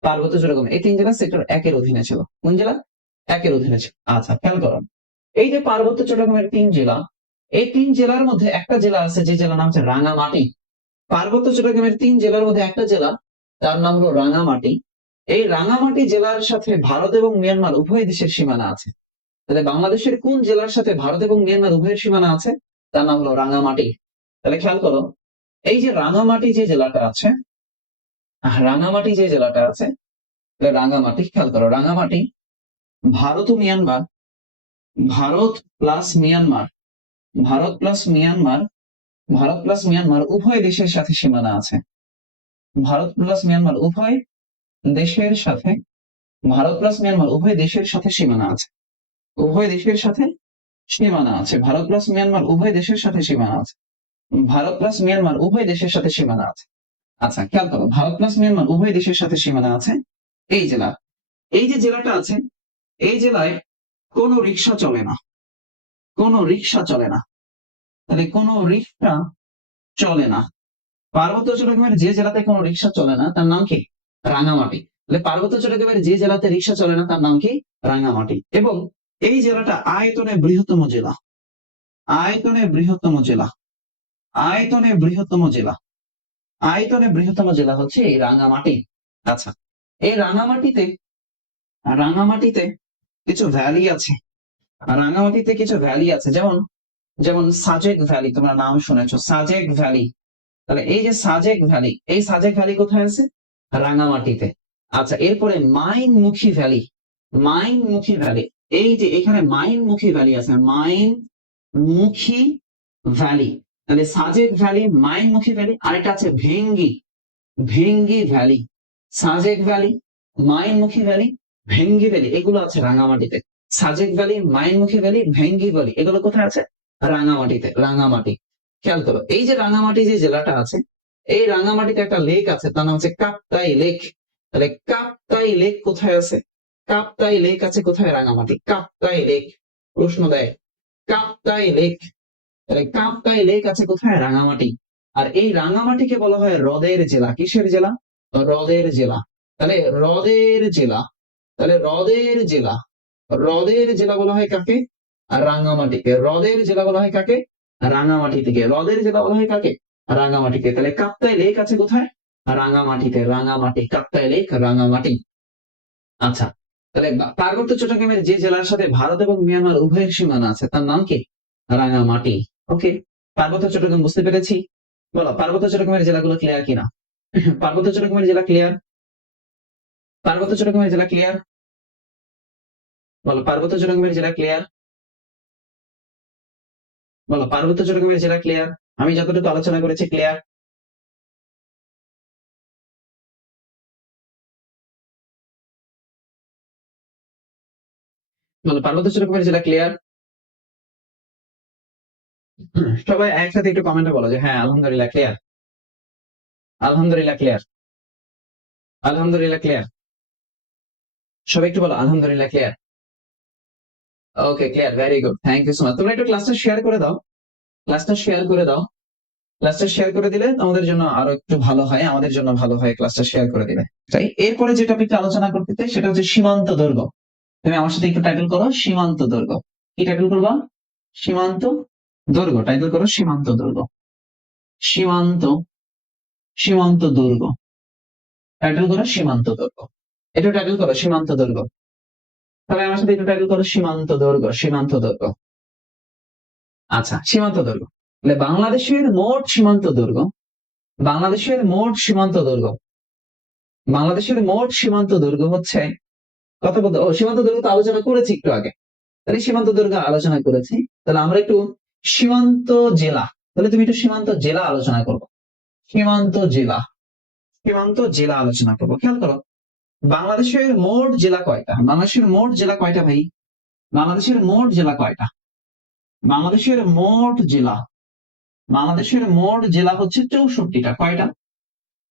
পার্বত্য চট্টগ্রাম, এই 3 জেলা সেক্টর 1-এর অধীনে ছিল। কোন জেলা? 1-এর অধীনে ছিল। আচ্ছা, খেয়াল করো এই যে পার্বত্য চট্টগ্রামের 3 জেলা, এই 3 জেলার মধ্যে একটা জেলা আছে যে জেলার নাম হচ্ছে রাঙামাটি। পার্বত্য চট্টগ্রামের 3 জেলার মধ্যে একটা জেলা তার নাম হলো রাঙামাটি। এই রাঙামাটি জেলার সাথে ভারত এবং মিয়ানমার উভয় দেশের সীমানা আছে। তাহলে বাংলাদেশের কোন জেলার সাথে ভারত এবং মিয়ানমার উভয়ের সীমানা আছে? তার নাম হলো রাঙামাটি। তাহলে খেয়াল করো, এই যে রাঙামাটি যে জেলাটা আছে, রাঙামাটি যে জেলাটা আছে, রাঙামাটি খেয়াল করো, রাঙামাটি ভারত ও Myanmar, Bharat plus Myanmar, Bharat plus Myanmar, Bharat plus Myanmar উভয় দেশের সাথে সীমানা আছে। ভারত প্লাস মিয়ানমার উভয় দেশের সাথে, ভারত প্লাস মিয়ানমার উভয় দেশের সাথে সীমানা আছে। উভয় দেশের সাথে সীমানা আছে। ভারত প্লাস মিয়ানমার উভয় দেশের সাথে সীমানা আছে। ভারত প্লাস মিয়ানমার উভয় দেশের সাথে সীমানা আছে। আচ্ছা খেয়াল করো, ভারত প্লাস মিয়ানমার উভয় দেশের সাথে সীমানা আছে। এই জেলা, এই যে জেলাটা আছে, এই জেলায় কোনো রিক্সা চলে না, কোনো রিক্সা চলে না। তাহলে কোনো রিক্সা চলে না। পার্বত্য চট্টগ্রামের যে জেলাতে কোনো রিক্সা চলে না তার নাম কি? রাঙামাটি। তাহলে পার্বত্য চট্টগ্রামের যে জেলাতে রিক্সা চলে না তার নাম কি? রাঙামাটি। এবং এই জেলাটা আয়তনে বৃহত্তম জেলা, আয়তনে বৃহত্তম জেলা, আয়তনে বৃহত্তম জেলা, আয়তনে বৃহত্তম জেলা হচ্ছে এই রাঙামাটি। আচ্ছা, এই রাঙামাটিতে, রাঙামাটিতে কিছু ভ্যালি আছে, রাঙামাটিতে কিছু ভ্যালি আছে, যেমন যেমন সাজেক ভ্যালি, তোমরা নাম শুনেছো সাজেক ভ্যালি। তাহলে এই যে সাজেক ভ্যালি, এই সাজেক ভ্যালি কোথায় আছে? রাঙামাটিতে। আচ্ছা, এরপরে মাইনমুখী ভ্যালি, মাইনমুখী ভ্যালি, এই যে এখানে মাইনমুখী ভ্যালি আছে, মাইনমুখী ভ্যালি। তাহলে সাজেক ভ্যালি, মাইনমুখী ভ্যালি, আরেকটা আছে Bhengi, Bhengi valley. Sajek valley, Mainmukhi valley, Bhengi valley, এগুলো আছে রাঙামাটিতে। Sajek valley, Mainmukhi valley, Bhengi valley, এগুলো কোথায় আছে? রাঙামাটিতে। রাঙামাটি। খেয়াল করো, এই যে রাঙামাটি যে জেলাটা আছে, এই রাঙামাটিতে একটা লেক আছে, তার নাম হচ্ছে কাপ্তাই লেক। তাহলে কাপ্তাই লেক কোথায় আছে? কাপ্তাই লেক আছে কোথায়? রাঙামাটি। কাপ্তাই লেক, প্রশ্ন দেয় কাপ্তাই লেক। তাহলে কাপ্তাই লেক আছে কোথায়? রাঙামাটি। আর এই রাঙামাটিকে বলা হয় হ্রদের জেলা। কিসের জেলা? হ্রদের জেলা। তাহলে হ্রদের জেলা, তাহলে হ্রদের জেলা, হ্রদের জেলা বলা হয় কাকে? রাঙামাটিকে। হ্রদের জেলা বলা হয় কাকে? রাঙামাটি থেকে। হ্রদের জেলা বলা হয় কাকে? রাঙামাটিকে। তাহলে কাপ্তাই লেক আছে কোথায়? রাঙামাটিতে। রাঙামাটি, কাপ্তাই লেক, রাঙামাটি। আচ্ছা, তাহলে পার্বত্য চট্টগ্রামের যে জেলার সাথে ভারত এবং মিয়ানমার উভয়ের সীমানা আছে তার নাম কি? রাঙামাটি। ওকে, পার্বত্য চট্টগ্রাম বুঝতে পেরেছি। বলো পার্বত্য চট্টগ্রামের জেলাগুলো ক্লিয়ার কিনা? পার্বত্য চট্টগ্রামের জেলা ক্লিয়ার? পার্বত্য চট্টগ্রামের জেলা ক্লিয়ার? বলো পার্বত্য চট্টগ্রামের জেলা ক্লিয়ার? বলো পার্বত্য চট্টগ্রামের জেলা ক্লিয়ার? আমি যতটুকু আলোচনা করেছি ক্লিয়ার? বলো পার্বত্য চট্টগ্রামের জেলা ক্লিয়ার? সবাই একসাথে একটু কমেন্টে বলো যে হ্যাঁ আলহামদুলিল্লাহ ক্লিয়ার, আলহামদুলিল্লাহ ক্লিয়ার, আলহামদুলিল্লাহ ক্লিয়ার। সবাই একটু বলো আলহামদুলিল্লাহ clear. Okay clear, very good, thank you so much. তোমরা একটু ক্লাসটা শেয়ার করে দাও, ক্লাসটা শেয়ার করে দাও। ক্লাসটা শেয়ার করে দিলে আমাদের জন্য আরো একটু ভালো হয়, আমাদের জন্য ভালো হয় ক্লাসটা শেয়ার করে দিলে। তাই এরপরে যে টপিকটা আলোচনা করতে চাই সেটা হচ্ছে সীমান্ত দৈর্ঘ্য। তুমি আমার সাথে একটু টাইটেল করো সীমান্ত দৈর্ঘ্য। কি টাইটেল করবা? সীমান্ত দৈর্ঘ্য। টাইটেল করো সীমান্ত দৈর্ঘ্য। সীমান্ত, সীমান্ত দৈর্ঘ্য। টাইটেল করো সীমান্ত দৈর্ঘ্য। একটু টাইটেল করো সীমান্ত দৈর্ঘ্য। তাহলে আমার সাথে একটু টাইটেল করো সীমান্ত দৈর্ঘ্য, সীমান্ত দৈর্ঘ্য। আচ্ছা, সীমান্ত দৈর্ঘ্য। তাহলে বাংলাদেশের মোট সীমান্ত দৈর্ঘ্য, বাংলাদেশের মোট সীমান্ত দৈর্ঘ্য, বাংলাদেশের মোট সীমান্ত দৈর্ঘ্য হচ্ছে কত? বলতে ও সীমান্ত দৈর্ঘ্য তো আলোচনা করেছি একটু আগে। তাহলে সীমান্ত দৈর্ঘ্য আলোচনা করেছি, তাহলে আমরা একটু সীমান্ত জেলা, তাহলে তুমি একটু সীমান্ত জেলা আলোচনা করবো। সীমান্ত জেলা, সীমান্ত জেলা আলোচনা করবো। খেয়াল করো, বাংলাদেশের মোট জেলা কয়টা? বাংলাদেশের মোট জেলা কয়টা ভাই? বাংলাদেশের মোট জেলা কয়টা? বাংলাদেশের মোট জেলা, বাংলাদেশের মোট জেলা হচ্ছে 64টা। কয়টা?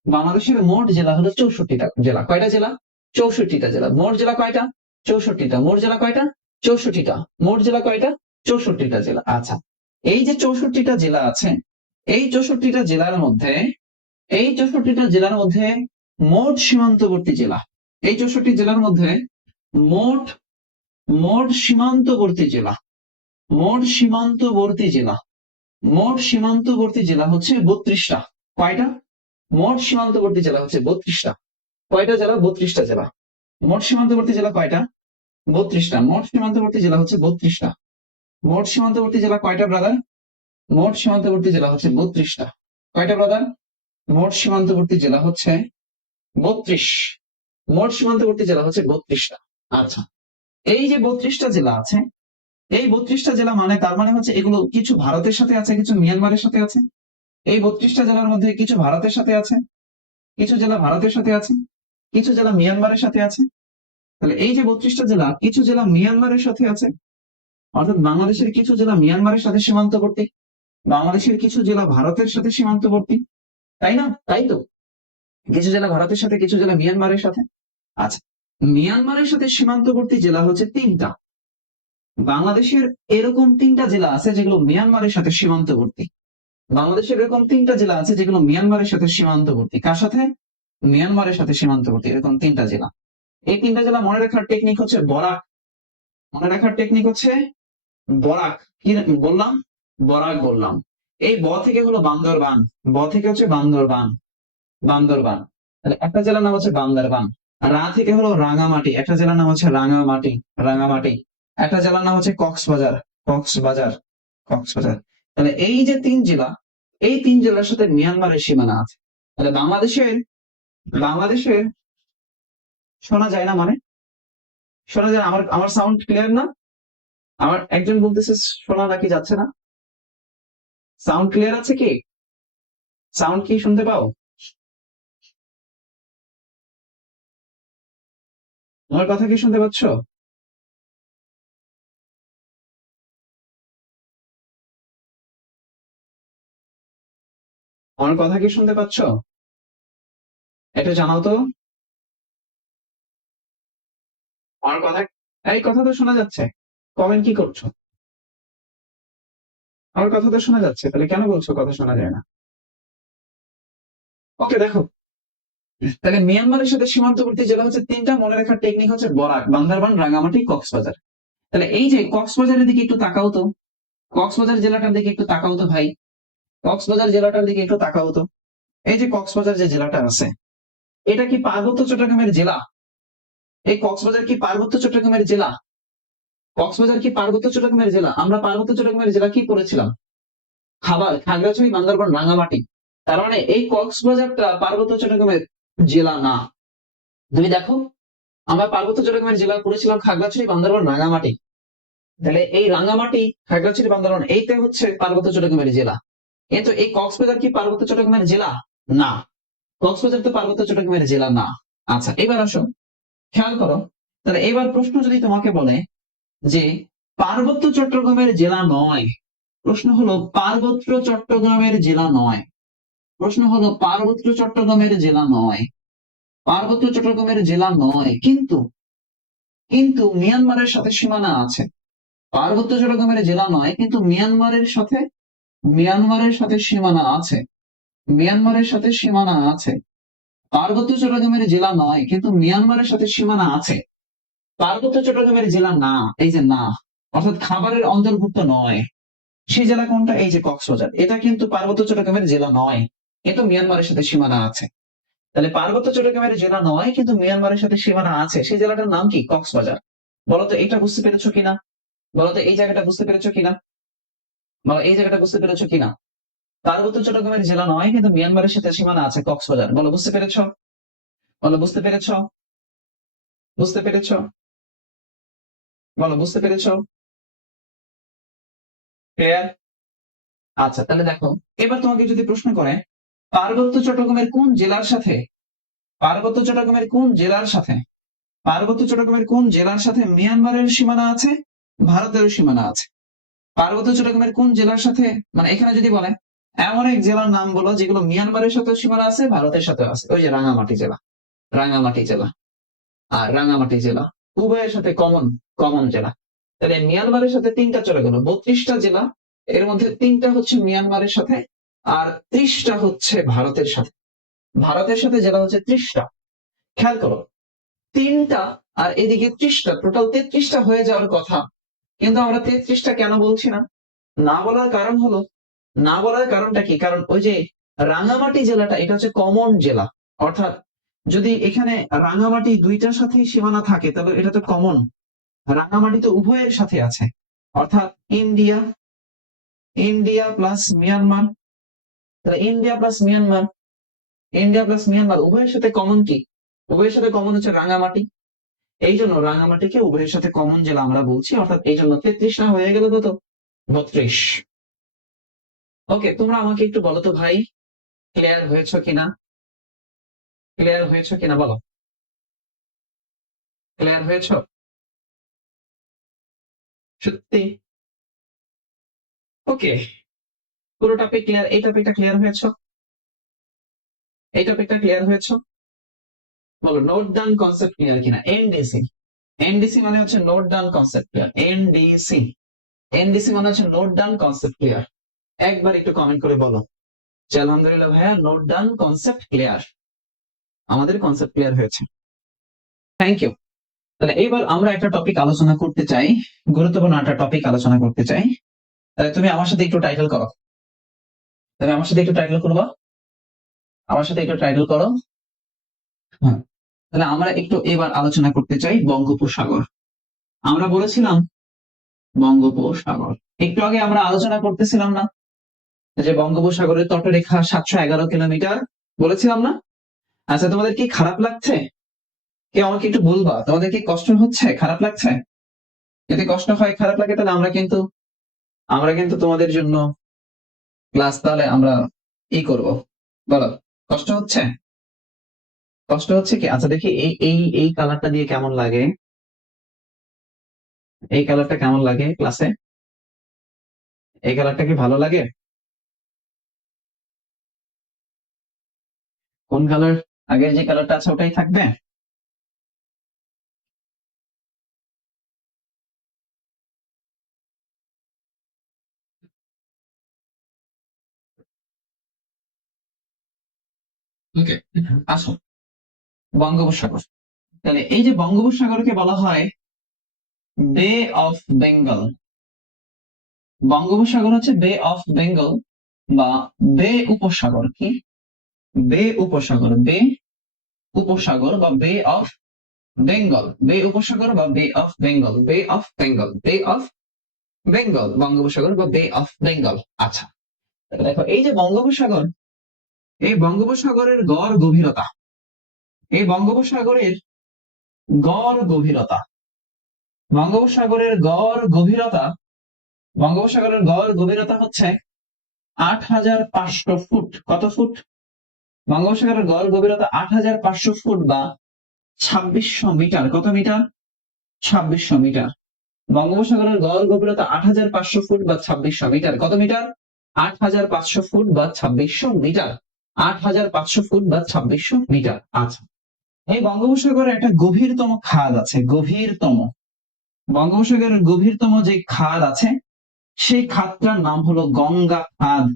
বাংলাদেশের মোট জেলা হলো 64টা জেলা। কয়টা জেলা? 64টা জেলা। মোট জেলা কয়টা? 64টা। মোট জেলা কয়টা? 64টা। মোট জেলা কয়টা? 64টা জেলা। আচ্ছা, এই যে 64টা জেলা আছে, এই 64টা জেলার মধ্যে, এই 64টা জেলার মধ্যে মোট সীমান্তবর্তী জেলা, এই 64 জেলার মধ্যে মোট, মোট সীমান্তবর্তী জেলা, মোট সীমান্তবর্তী জেলা, মোট সীমান্তবর্তী জেলা হচ্ছে 32টা। কয়টা? মোট সীমান্তবর্তী জেলা হচ্ছে 32টা। কয়টা জেলা? 32টা জেলা। মোট সীমান্তবর্তী জেলা কয়টা? 32টা। মোট সীমান্তবর্তী জেলা হচ্ছে 32টা। মোট সীমান্তবর্তী জেলা কয়টা ব্রাদার? মোট সীমান্তবর্তী জেলা হচ্ছে 32টা। কয়টা ব্রাদার? মোট সীমান্তবর্তী জেলা হচ্ছে 32। মোট সীমান্তবর্তী জেলা হচ্ছে 32টা। আচ্ছা, এই যে 32টা জেলা আছে, এই 32টা জেলা মানে তার মানে হচ্ছে এগুলো কিছু ভারতের সাথে আছে, কিছু মিয়ানমারের সাথে আছে। এই 32টা জেলার মধ্যে কিছু ভারতের সাথে আছে, কিছু জেলা ভারতের সাথে আছে, কিছু জেলা মিয়ানমারের সাথে আছে। তাহলে এই যে 32টা জেলা, কিছু জেলা মিয়ানমারের সাথে আছে, অর্থাৎ বাংলাদেশের কিছু জেলা মিয়ানমারের সাথে সীমান্তবর্তী, বাংলাদেশের কিছু জেলা ভারতের সাথে সীমান্তবর্তী, তাই না? তাই তো, কিছু জেলা ভারতের সাথে, কিছু জেলা মিয়ানমারের সাথে। আচ্ছা, মিয়ানমারের সাথে সীমান্তবর্তী জেলা হচ্ছে 3টা। বাংলাদেশের এরকম 3টা জেলা আছে যেগুলো মিয়ানমারের সাথে সীমান্তবর্তী। বাংলাদেশের এরকম 3টা জেলা আছে যেগুলো মিয়ানমারের সাথে সীমান্তবর্তী। কার সাথে? মিয়ানমারের সাথে সীমান্তবর্তী, এরকম 3টা জেলা। এই 3টা জেলা মনে রাখার টেকনিক হচ্ছে বরাক। মনে রাখার টেকনিক হচ্ছে বরাক। কি বললাম? বরাক বললাম। এই ব থেকে হলো বান্দরবান, ব থেকে হচ্ছে বান্দরবান, বান্দরবান। তাহলে একটা জেলার নাম হচ্ছে বান্দরবান। রা থেকে হলো রাঙামাটি, একটা জেলার নাম হচ্ছে রাঙামাটি, রাঙামাটি। একটা জেলার নাম হচ্ছে কক্সবাজার, কক্সবাজার, কক্সবাজার। তাহলে এই যে 3 জেলা, এই 3 জেলার সাথে মিয়ানমারের সীমানা আছে। তাহলে বাংলাদেশের, বাংলাদেশের শোনা যায় না মানে? শোনা যায় না? আমার আমার সাউন্ড ক্লিয়ার না? আমার একজন বলতেছে শোনা নাকি যাচ্ছে না? সাউন্ড ক্লিয়ার আছে কি? সাউন্ড কি শুনতে পাও? আমার কথা কি শুনতে পাচ্ছ? আমার কথা কি শুনতে পাচ্ছ? এটা জানাও তো। আমার কথা, এই কথা তো শোনা যাচ্ছে। কমেন্ট কি করছো? আমার কথা তো শোনা যাচ্ছে, তাহলে কেন বলছো কথা শোনা যায় না? ওকে, দেখো, তাহলে মিয়ানমারের সাথে সীমান্তবর্তী জেলা হচ্ছে 3টা। মনে রাখার টেকনিক হচ্ছে বরাক, বান্দরবান, রাঙামাটি, কক্সবাজার। তাহলে এই যে কক্সবাজারের দিকে একটু তাকাও তো, কক্সবাজার জেলাটার দিকে একটু তাকাও তো ভাই, কক্সবাজার জেলাটার দিকে একটু তাকাও তো। এই যে কক্সবাজার যে জেলাটা আছে, এটা কি পার্বত্য চট্টগ্রামের জেলা? এই কক্সবাজার কি পার্বত্য চট্টগ্রামের জেলা? কক্সবাজার কি পার্বত্য চট্টগ্রামের জেলা? আমরা পার্বত্য চট্টগ্রামের জেলা কি পড়েছিলাম? খাগড়াছড়ি, বান্দরবান, রাঙামাটি। তার মানে এই কক্সবাজারটা পার্বত্য চট্টগ্রামের জেলা না। তুমি দেখো, আমরা পার্বত্য চট্টগ্রামের জেলা পড়েছিলাম খাগড়াছড়ি, বান্দরবান, রাঙামাটি। তাহলে এই রাঙামাটি, খাগড়াছড়ি, বান্দরবান এইটা হচ্ছে পার্বত্য চট্টগ্রামের জেলা। কিন্তু এই কক্সবাজার কি পার্বত্য চট্টগ্রামের জেলা? না, কক্সবাজার তো পার্বত্য চট্টগ্রামের জেলা না। আচ্ছা, এবার আসো, খেয়াল করো। তাহলে এবার প্রশ্ন যদি তোমাকে বলে যে পার্বত্য চট্টগ্রামের জেলা নয়, প্রশ্ন হলো পার্বত্য চট্টগ্রামের জেলা নয়, প্রশ্ন হলো পার্বত্য চট্টগ্রামের জেলা নয়, পার্বত্য চট্টগ্রামের জেলা নয়, কিন্তু কিন্তু মিয়ানমারের সাথে সীমানা আছে। পার্বত্য চট্টগ্রামের জেলা নয়, কিন্তু মিয়ানমারের সাথে, মিয়ানমারের সাথে সীমানা আছে, মিয়ানমারের সাথে সীমানা আছে। পার্বত্য চট্টগ্রামের জেলা নয়, কিন্তু মিয়ানমারের সাথে সীমানা আছে। পার্বত্য চট্টগ্রামের জেলা না, এই যে না, অর্থাৎ খাবারের অন্তর্ভুক্ত নয়। সেই জেলা কোনটা? এই যে কক্সবাজার, এটা কিন্তু পার্বত্য চট্টগ্রামের জেলা নয়, কিন্তু মিয়ানমারের সাথে সীমানা আছে। তাহলে পার্বত্য চট্টগ্রামের জেলা নয়, কিন্তু মিয়ানমারের সাথে সীমানা আছে, সেই জেলাটার নাম কি? কক্সবাজার। বলতো এটা বুঝতে পেরেছো কিনা? বলতো এই জায়গাটা বুঝতে পেরেছো কিনা? বলো এই জায়গাটা বুঝতে পেরেছো কিনা? পার্বত্য চট্টগ্রামের জেলা নয়, কিন্তু মিয়ানমারের সাথে সীমানা আছে, কক্সবাজার। বলো বুঝতে পেরেছো? বলো বুঝতে পেরেছো? বুঝতে পেরেছো? বলো বুঝতে পেরেছো? ক্লিয়ার? আচ্ছা, তাহলে দেখো, এবার তোমাকে যদি প্রশ্ন করে পার্বত্য চট্টগ্রামের কোন জেলার সাথে, পার্বত্য চট্টগ্রামের কোন জেলার সাথে, পার্বত্য চট্টগ্রামের কোন জেলার সাথে মিয়ানমারের সীমানা আছে, ভারতের সীমানা আছে? পার্বত্য চট্টগ্রামের কোন জেলার সাথে, মানে এখানে যদি বলে এমন এক জেলার নাম বলো যেগুলো মিয়ানমারের সাথে সীমানা আছে, ভারতের সাথে আছে, ওই যে রাঙামাটি জেলা, রাঙামাটি জেলা আর রাঙামাটি জেলা উভয়ের সাথে কমন, কমন জেলা। তাহলে মিয়ানমারের সাথে 3টা চলে গেল, 32টা জেলা, এর মধ্যে 3টা হচ্ছে মিয়ানমারের সাথে, আর 30টা হচ্ছে ভারতের সাথে। ভারতের সাথে জেলা হচ্ছে 30টা। খেয়াল করো, 3টা আর এদিকে 30টা, টোটাল 33টা হয়ে যাওয়ার কথা, কিন্তু আমরা 33টা কেন বলছি না? না বলার কারণ হলো, না বলার কারণটা কি? কারণ ওই যে রাঙামাটি জেলাটা, এটা হচ্ছে কমন জেলা, অর্থাৎ যদি এখানে রাঙামাটি দুইটার সাথে সীমানা থাকে তাহলে এটা তো কমন, রাঙামাটি তো উভয়ের সাথে আছে, অর্থাৎ ইন্ডিয়া, ইন্ডিয়া প্লাস মিয়ানমার। তাহলে India plus Myanmar, India plus Myanmar উভয়ের সাথে কমন কি? উভয়ের সাথে কমন হচ্ছে রাঙামাটি। এই জন্য রাঙামাটিকে উভয়ের সাথে কমন জেলা আমরা বলছি, অর্থাৎ এই জন্য 33 না হয়ে গেল কত? 32। ওকে, তোমরা আমাকে একটু বলো তো ভাই, ক্লিয়ার হয়েছে কিনা? ক্লিয়ার হয়েছে কিনা বলো, ক্লিয়ার হয়েছ সত্যি? ওকে, পুরো টপিক ক্লিয়ার? এই টপিকটা ক্লিয়ার হয়েছ? এই টপিকটা ক্লিয়ার হয়েছ? বলো নোট ডাউন কনসেপ্ট ক্লিয়ার কিনা? এনডিসি, এনডিসি মানে হচ্ছে note down concept clear. NDC, NDC মানে হচ্ছে নোট ডাউন কনসেপ্ট ক্লিয়ার। একবার একটু কমেন্ট করে বলো যে আলহামদুলিল্লাহ ভাইয়া নোট ডাউন কনসেপ্ট ক্লিয়ার, আমাদের কনসেপ্ট ক্লিয়ার হয়েছে। Thank you. তাহলে এইবার আমরা একটা টপিক আলোচনা করতে চাই, গুরুত্বপূর্ণ একটা টপিক আলোচনা করতে চাই। তাহলে তুমি আমার সাথে একটু টাইটেল করো, তুমি আমার সাথে একটু টাইটেল করবা, আমার সাথে একটু টাইটেল করো। হ্যাঁ, তাহলে আমরা একটু এবার আলোচনা করতে চাই বঙ্গোপসাগর। আমরা বলেছিলাম বঙ্গোপসাগর, একটু আগে আমরা আলোচনা করতেছিলাম না যে বঙ্গোপসাগরের তটরেখা 711 কিলোমিটার, বলেছিলাম না? আচ্ছা, তোমাদের কি খারাপ লাগছে? কেউ আমাকে একটু বলবা, তোমাদের কি কষ্ট হচ্ছে, খারাপ লাগছে? যদি কষ্ট হয়, খারাপ লাগে, তাহলে আমরা কিন্তু তোমাদের জন্য ক্লাস তাহলে আমরা করব। বলো, কষ্ট হচ্ছে? কষ্ট হচ্ছে কি? আচ্ছা দেখি এই কালারটা দিয়ে কেমন লাগে, এই কালারটা কেমন লাগে ক্লাসে? এই কালারটা কি ভালো লাগে? কোন কালার? আগের যে কালারটা আছে ওটাই থাকবে? ওকে, আসো বঙ্গোপসাগর। তাহলে এই যে বঙ্গোপসাগরকে বলা হয় বে অফ বেঙ্গল। বঙ্গোপসাগর হচ্ছে বে অফ বেঙ্গল বা বে উপসাগর। কি? বে উপসাগর, বে উপসাগর বা বে অফ বেঙ্গল, বে উপসাগর বা বে অফ বেঙ্গল, বে অফ বেঙ্গল, বে অফ বেঙ্গল, বঙ্গোপসাগর বা বে অফ বেঙ্গল। আচ্ছা, তাহলে দেখো এই যে বঙ্গোপসাগর, এই বঙ্গোপসাগরের গড় গভীরতা, এই বঙ্গোপসাগরের গড় গভীরতা, বঙ্গোপসাগরের গড় গভীরতা, বঙ্গোপসাগরের গড় গভীরতা হচ্ছে 8,500 ফুট। কত ফুট? বঙ্গোপসাগরের গড় গভীরতা 8,500 ফুট বা 2600 মিটার। কত মিটার? 2600 মিটার। বঙ্গোপসাগরের গড় গভীরতা 8,500 ফুট বা 2600 মিটার। কত মিটার? 8,500 ফুট বা 2600 মিটার। 8,500 ফুট বা 2600 মিটার। আচ্ছা, এই বঙ্গোপসাগরে একটা গভীরতম খাদ আছে, গভীরতম। বঙ্গোপসাগরের গভীরতম যে খাদ আছে সেই খাদটার নাম হলো গঙ্গা খাদ।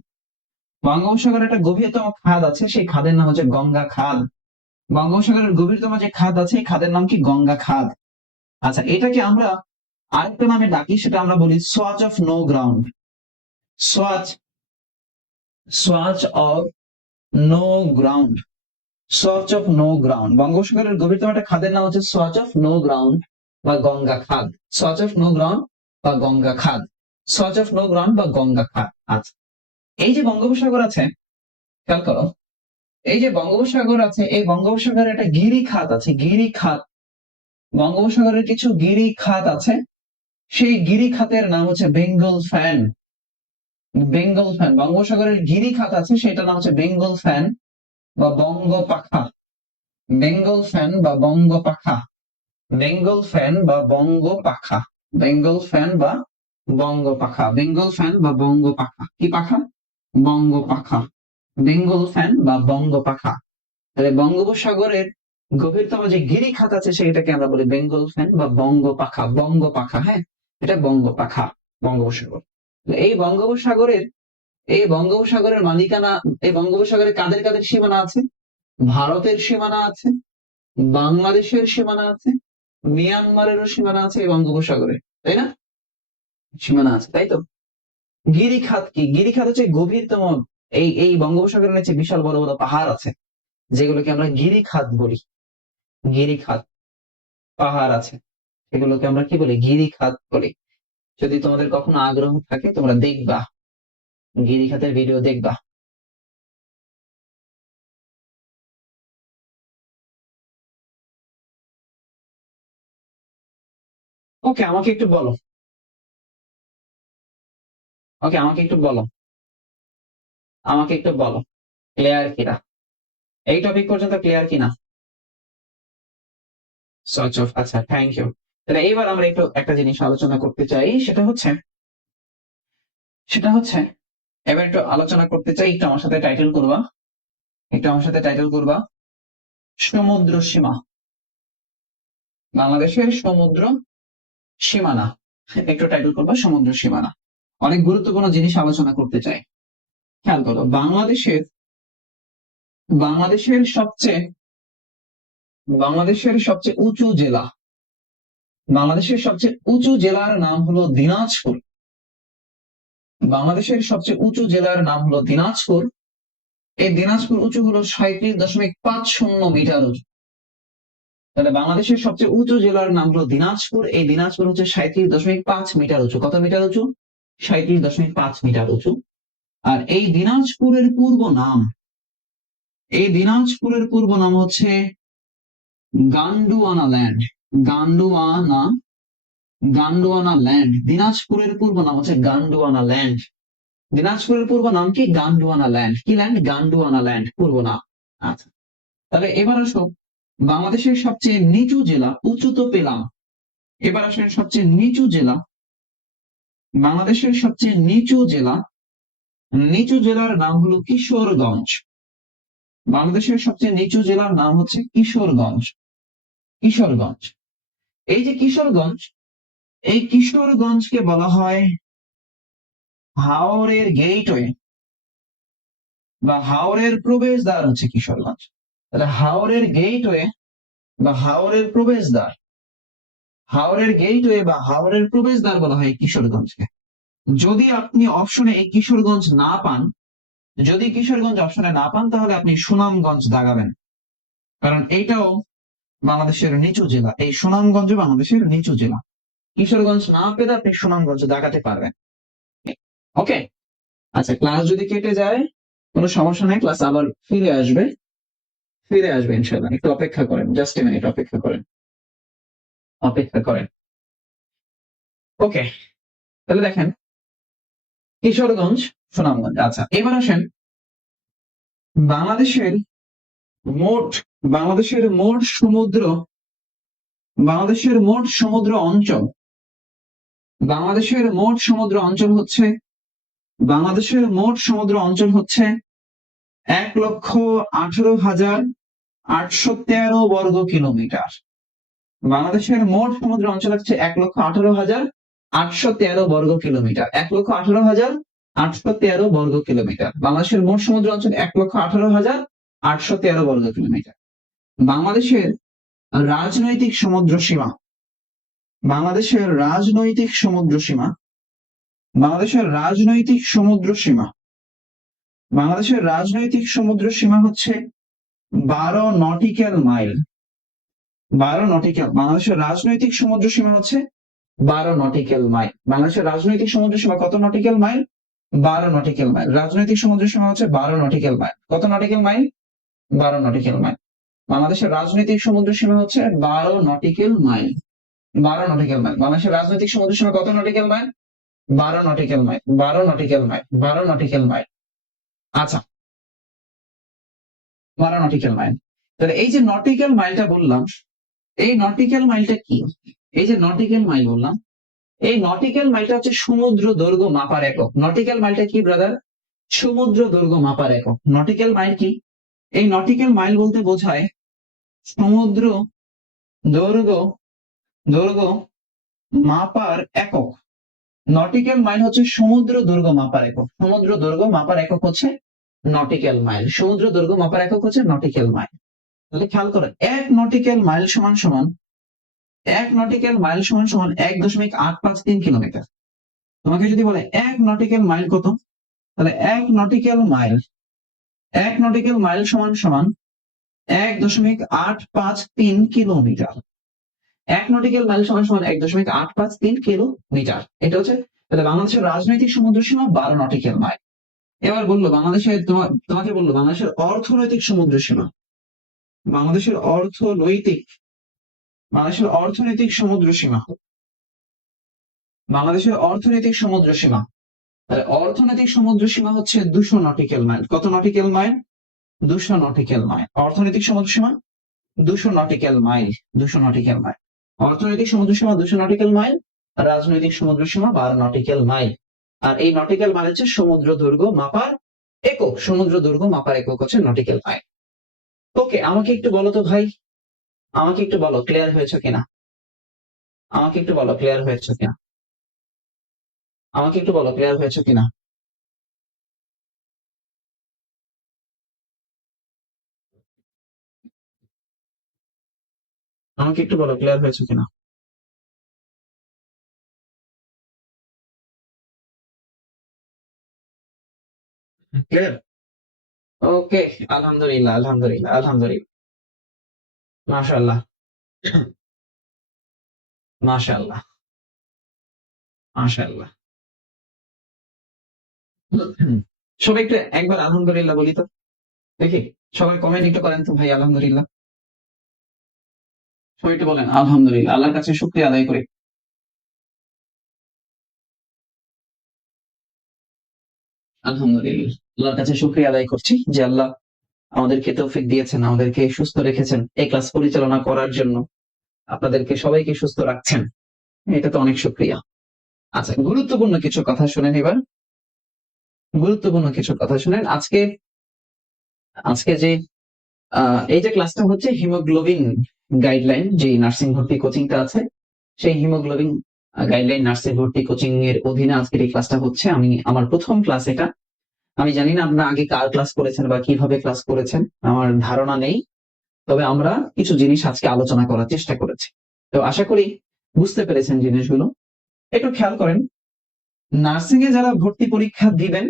বঙ্গোপসাগরে একটা গভীরতম খাদ আছে, সেই খাদের নাম হচ্ছে গঙ্গা খাদ। বঙ্গোপসাগরের গভীরতম যে খাদ আছে এই খাদের নাম কি? গঙ্গা খাদ। আচ্ছা, এটাকে আমরা আরেকটা নামে ডাকি, সেটা আমরা বলি Swatch of No Ground. Swatch, Swatch of No Ground, Swatch of No Ground. বঙ্গোপসাগরের গভীরতম একটা খাদের নাম হচ্ছে সোয়াচ অফ নো গ্রাউন্ড বা গঙ্গা খাদ। সোয়াচ অফ নো গ্রাউন্ড বা গঙ্গা খাদ, সোয়াচ অফ নো গ্রাউন্ড বা গঙ্গা খাদ। আচ্ছা, এই যে বঙ্গোপসাগর আছে, খেয়াল করো, এই যে বঙ্গোপসাগর আছে, এই বঙ্গোপসাগরের একটা গিরি খাত আছে, গিরি খাত। বঙ্গোপসাগরের কিছু গিরি খাত আছে, সেই গিরি খাতের নাম হচ্ছে বেঙ্গল ফ্যান। বেঙ্গল ফ্যান, বঙ্গোপসাগরের গিরি খাত আছে সেটার নাম হচ্ছে বেঙ্গল ফ্যান বা বঙ্গ পাখা। বেঙ্গল ফ্যান বা বঙ্গ পাখা, বেঙ্গল ফ্যান বা বঙ্গ পাখা, বেঙ্গল ফ্যান বা বঙ্গ পাখা, বেঙ্গল ফ্যান বা বঙ্গ পাখা। কি পাখা? বঙ্গ পাখা, বেঙ্গল ফ্যান বা বঙ্গ পাখা। তাহলে বঙ্গোপসাগরের গভীরতম যে গিরি খাত আছে সেটাকে আমরা বলি বেঙ্গল ফ্যান বা বঙ্গ পাখা। বঙ্গ পাখা, হ্যাঁ, এটা বঙ্গ পাখা, বঙ্গোপসাগর। এই বঙ্গোপসাগরের, এই বঙ্গোপসাগরের মালিকানা, এই বঙ্গোপসাগরে কাদের কাদের সীমানা আছে? ভারতের সীমানা আছে, বাংলাদেশের সীমানা আছে, মিয়ানমারেরও সীমানা আছে এই বঙ্গোপসাগরে, তাই না? সীমানা আছে, তাই তো। গিরিখাত কি? গিরিখাত হচ্ছে গভীরতম, এই বঙ্গোপসাগরের নিচে বিশাল বড় বড় পাহাড় আছে, যেগুলোকে আমরা গিরিখাত বলি। গিরিখাত, পাহাড় আছে, এগুলোকে আমরা কি বলি? গিরিখাত বলি। যদি তোমাদের কখনো আগ্রহ থাকে তোমরা দেখবা, গিরিখাতের ভিডিও দেখবা। ওকে, আমাকে একটু বলো। ওকে, আমাকে একটু বলো, আমাকে একটু বলো ক্লিয়ার কিনা, এই টপিক পর্যন্ত ক্লিয়ার কিনা? সুইচ অফ, আচ্ছা, থ্যাংক ইউ। তাহলে এইবার আমরা একটু একটা জিনিস আলোচনা করতে চাই, সেটা হচ্ছে এবার একটু আলোচনা করতে চাই, একটু আমার সাথে টাইটেল করবা, একটু আমার সাথে টাইটেল করবা, সমুদ্র সীমা, বাংলাদেশের সমুদ্র সীমানা। একটু টাইটেল করবা, সমুদ্র সীমানা। অনেক গুরুত্বপূর্ণ জিনিস আলোচনা করতে চাই। খেয়াল করো, বাংলাদেশের সবচেয়ে বাংলাদেশের সবচেয়ে উঁচু জেলা, বাংলাদেশের সবচেয়ে উঁচু জেলার নাম হলো দিনাজপুর। বাংলাদেশের সবচেয়ে উঁচু জেলার নাম হলো দিনাজপুর। এই দিনাজপুর উঁচু হলো 37.50 মিটার উঁচু। তাহলে বাংলাদেশের সবচেয়ে উঁচু জেলার নাম হলো দিনাজপুর। এই দিনাজপুর হচ্ছে 37.5 মিটার উঁচু। কত মিটার উঁচু? 37.5 মিটার উঁচু। আর এই দিনাজপুরের পূর্ব নাম হচ্ছে গান্ডুয়ানা ল্যান্ড। গান্ডুয়ানা গান্ডুয়ানা ল্যান্ড। দিনাজপুরের পূর্ব নাম হচ্ছে গান্ডুয়ানা ল্যান্ড। দিনাজপুরের পূর্ব নাম কি? গান্ডুয়ানা ল্যান্ড। কি ল্যান্ড? গান্ডুয়ানা ল্যান্ড, পূর্ব নাম। আচ্ছা, তাহলে এবার আসো বাংলাদেশের সবচেয়ে নিচু জেলা, উঁচু তো পেলাম, এবার আসেন সবচেয়ে নিচু জেলা। বাংলাদেশের সবচেয়ে নিচু জেলার নাম হলো কিশোরগঞ্জ। বাংলাদেশের সবচেয়ে নিচু জেলার নাম হচ্ছে কিশোরগঞ্জ। কিশোরগঞ্জ, এই যে কিশোরগঞ্জ, এই কিশোরগঞ্জকে বলা হয় হাওরের গেটওয়ে বা হাওরের প্রবেশদ্বার হচ্ছে কিশোরগঞ্জ। তাহলে হাওরের গেটওয়ে বা হাওরের প্রবেশদ্বার, হাওরের গেটওয়ে বা হাওরের প্রবেশদ্বার বলা হয় কিশোরগঞ্জকে। যদি আপনি অপশনে এই কিশোরগঞ্জ না পান, যদি কিশোরগঞ্জ অপশনে না পান, তাহলে আপনি সুনামগঞ্জ দাগাবেন, কারণ এইটাও বাংলাদেশের নিচু জেলা। এই সুনামগঞ্জ বাংলাদেশের নিচু জেলা। কিশোরগঞ্জ না পেলে আপনি সুনামগঞ্জ দাগাতে পারবেন। ওকে, আচ্ছা, ক্লাস যদি কেটে যায় কোনো সমস্যা নেই, ক্লাস আবার ফিরে আসবে ইনশাল্লাহ। একটু অপেক্ষা করেন, জাস্ট এ মিনিট অপেক্ষা করেন। ওকে, তাহলে দেখেন কিশোরগঞ্জ, সুনামগঞ্জ। আচ্ছা, এবার আসেন বাংলাদেশের মোট বাংলাদেশের মোট সমুদ্র বাংলাদেশের মোট সমুদ্র অঞ্চল, বাংলাদেশের মোট সমুদ্র অঞ্চল হচ্ছে বাংলাদেশের মোট সমুদ্র অঞ্চল হচ্ছে 1,18,813 বর্গ কিলোমিটার। বাংলাদেশের মোট সমুদ্র অঞ্চল হচ্ছে 1,18,813 বর্গ কিলোমিটার। 1,18,813 বর্গ কিলোমিটার। বাংলাদেশের মোট সমুদ্র অঞ্চল 1,18,813 বর্গ কিলোমিটার। বাংলাদেশের রাজনৈতিক সমুদ্র সীমা, বাংলাদেশের রাজনৈতিক সমুদ্র সীমা, বাংলাদেশের রাজনৈতিক সমুদ্র সীমা, বাংলাদেশের রাজনৈতিক সমুদ্র সীমা হচ্ছে 12 নটিক্যাল মাইল। 12 নটিক্যাল, বাংলাদেশের রাজনৈতিক সমুদ্র সীমা হচ্ছে 12 নটিক্যাল মাইল। বাংলাদেশের রাজনৈতিক সমুদ্র সীমা কত নটিক্যাল মাইল? 12 nautical mile. রাজনৈতিক সমুদ্র সীমা হচ্ছে 12 নটিক্যাল মাইল। কত নটিক্যাল মাইল? 12 nautical mile. বাংলাদেশের রাজনৈতিক সমুদ্র সীমা হচ্ছে 12 নটিক্যাল মাইল। 12 nautical mile. বাংলাদেশের রাজনৈতিক সমুদ্র সীমা কত nautical mile? 12 nautical mile. 12 nautical mile. 12 nautical mile. আচ্ছা, 12 নটিক্যাল মাইল। তাহলে এই যে নটিক্যাল মাইলটা বললাম, এই নটিক্যাল মাইলটা কি? এই যে নটিক্যাল মাইল বললাম, এই নটিক্যাল মাইলটা হচ্ছে সমুদ্র দৈর্ঘ্য মাপার একক। নটিক্যাল মাইলটা কি ব্রাদার? সমুদ্র দৈর্ঘ্য মাপার একক। নটিক্যাল মাইল কি? এই নটিক্যাল মাইল বলতে বোঝায় সমুদ্র দৈর্ঘ্য দৈর্ঘ্য মাপার একক। নটিক্যাল মাইল হচ্ছে সমুদ্র দৈর্ঘ্য মাপার একক। সমুদ্র দৈর্ঘ্য মাপার একক হচ্ছে নটিক্যাল মাইল। সমুদ্র দৈর্ঘ্য মাপার একক হচ্ছে নটিক্যাল মাইল। তাহলে খেয়াল করো, 1 নটিক্যাল মাইল সমান 1.853 কিলোমিটার। তোমাকে যদি বলে 1 নটিক্যাল মাইল কত, তাহলে 1 নটিক্যাল মাইল সমান 1.853 কিলোমিটার। 1 নটিক্যাল মাইল সমান সমান 1.853 কিলোমিটার। এটা হচ্ছে তাহলে বাংলাদেশের রাজনৈতিক সমুদ্র সীমা 12 নটিক্যাল মাইল। এবার বললো বাংলাদেশের তোমাকে বললো বাংলাদেশের অর্থনৈতিক সমুদ্র সীমা, বাংলাদেশের অর্থনৈতিক সমুদ্র সীমা, বাংলাদেশের অর্থনৈতিক সমুদ্র সীমা, তাহলে অর্থনৈতিক সমুদ্র সীমা হচ্ছে 200 নটিক্যাল মাইল। কত নটিক্যাল মাইল? 200 nautical mile. অর্থনৈতিক সমুদ্র সীমা 200 নটিক্যাল মাইল, 200 নটিক্যাল মাইল। অর্থনৈতিক সমুদ্র সীমা 200 নটিক্যাল মাইল, রাজনৈতিক সমুদ্র সীমা 12 নটিক্যাল মাইল। আর এই নটিক্যাল মাইল হচ্ছে সমুদ্র দৈর্ঘ্য মাপার একক, সমুদ্র দৈর্ঘ্য মাপার একক হচ্ছে নটিক্যাল মাইল। ওকে, আমাকে একটু বলো তো ভাই, আমাকে একটু বলো ক্লিয়ার হয়েছে কিনা, আমাকে একটু বলো ক্লিয়ার হয়েছে কিনা, আমাকে একটু বলো ক্লিয়ার হয়েছে কিনা। আমাকে একটু বলো ক্লিয়ার হয়েছে কিনা। ক্লিয়ার? ওকে, আলহামদুলিল্লাহ আলহামদুলিল্লাহ আলহামদুলিল্লাহ। মাশাআল্লাহ মাশাআল্লাহ মাশাআল্লাহ। সবাই একটু একবার আলহামদুলিল্লাহ বলি তো দেখি, সবাই কমেন্ট একটু করেন তো ভাই আলহামদুলিল্লাহ। সবাই একটু বলেন আলহামদুলিল্লাহ, আল্লাহর কাছে শুকরিয়া আদায় করি। আলহামদুলিল্লাহ, আল্লাহর কাছে শুকরিয়া আদায় করছি যে আল্লাহ আমাদেরকে তৌফিক দিয়েছেন, আমাদেরকে সুস্থ রেখেছেন এই ক্লাস পরিচালনা করার জন্য, আপনাদেরকে সবাইকে সুস্থ রাখছেন, এটা তো অনেক শুকরিয়া। আচ্ছা, গুরুত্বপূর্ণ কিছু কথা শুনেন এবার, গুরুত্বপূর্ণ কিছু কথা শুনেন। আজকে আজকে যে এই যে ক্লাসটা হচ্ছে হিমোগ্লোবিন গাইডলাইন, যে নার্সিং ভর্তি কোচিংটা আছে সেই হিমোগ্লোবিন গাইডলাইন নার্সিং ভর্তি কোচিং এর অধীনে আজকের এই ক্লাসটা হচ্ছে। আমি আমার প্রথম ক্লাস এটা। আমি জানি না আপনারা আগে কার ক্লাস করেছেন বা কিভাবে ক্লাস করেছেন, আমার ধারণা নেই, তবে আমরা কিছু জিনিস আজকে আলোচনা করার চেষ্টা করেছি। তো আশা করি বুঝতে পেরেছেন জিনিসগুলো। একটু খেয়াল করেন, নার্সিং এ যারা ভর্তি পরীক্ষা দিবেন,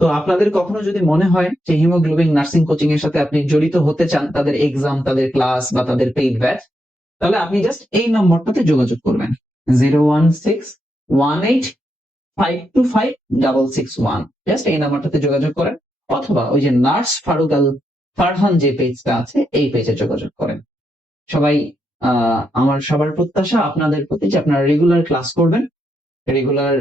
তো আপনাদের কখনো যদি মনে হয় যে হিমোগ্লোবিন নার্সিং কোচিং এর সাথে আপনি জড়িত হতে চান, তাদের এক্সাম, তাদের ক্লাস বা তাদের পেইড ব্যাচ, তাহলে আপনি জাস্ট এই নম্বরটাতে যোগাযোগ করবেন, 01618525661। জাস্ট এই নাম্বারটাতে যোগাযোগ করেন, অথবা ওই যে নার্স ফারুক আল ফারহান যে পেজটা আছে এই পেজে যোগাযোগ করেন। সবাই আমার সবার প্রত্যাশা আপনাদের প্রতি যে আপনারা রেগুলার ক্লাস করবেন, রেগুলার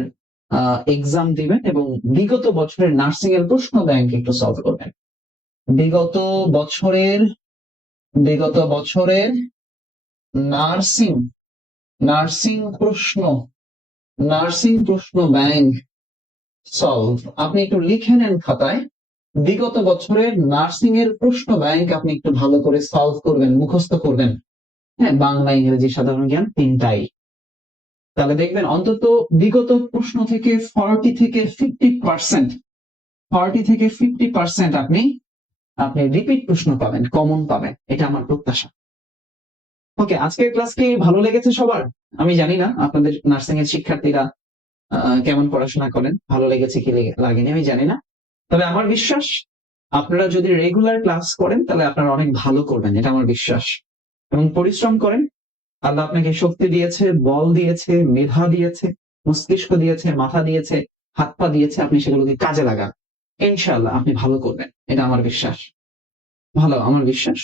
এক্সাম দিবেন এবং বিগত বছরের নার্সিং এর প্রশ্ন ব্যাংক একটু সলভ করবেন। বিগত বছরের নার্সিং নার্সিং প্রশ্ন ব্যাংক সলভ আপনি একটু লিখে নেন খাতায়। বিগত বছরের নার্সিং এর প্রশ্ন ব্যাংক আপনি একটু ভালো করে সলভ করবেন, মুখস্থ করবেন। হ্যাঁ, বাংলা ইংরেজি সাধারণ জ্ঞান তিনটাই। তাহলে দেখবেন অন্তত বিগত প্রশ্ন থেকে 40 থেকে 50% আপনি রিপিট প্রশ্ন পাবেন, কমন পাবেন, এটা আমার প্রত্যাশা। ওকে, আজকের ক্লাস কি ভালো লেগেছে সবার? আমি জানি না আপনাদের নার্সিং এর শিক্ষার্থীরা কেমন পড়াশোনা করেন, ভালো লেগেছে কি লাগেনি আমি জানি না, তবে আমার বিশ্বাস আপনারা যদি রেগুলার ক্লাস করেন তাহলে আপনারা অনেক ভালো করবেন, এটা আমার বিশ্বাস। এবং পরিশ্রম করেন, আল্লাহ আপনাকে শক্তি দিয়েছে, বল দিয়েছে, মেধা দিয়েছে, মস্তিষ্ক দিয়েছে, মাথা দিয়েছে, হাত পা দিয়েছে, আপনি সেগুলোকে কাজে লাগান, ইনশাআল্লাহ আপনি ভালো করবেন, এটা আমার বিশ্বাস, আমার বিশ্বাস।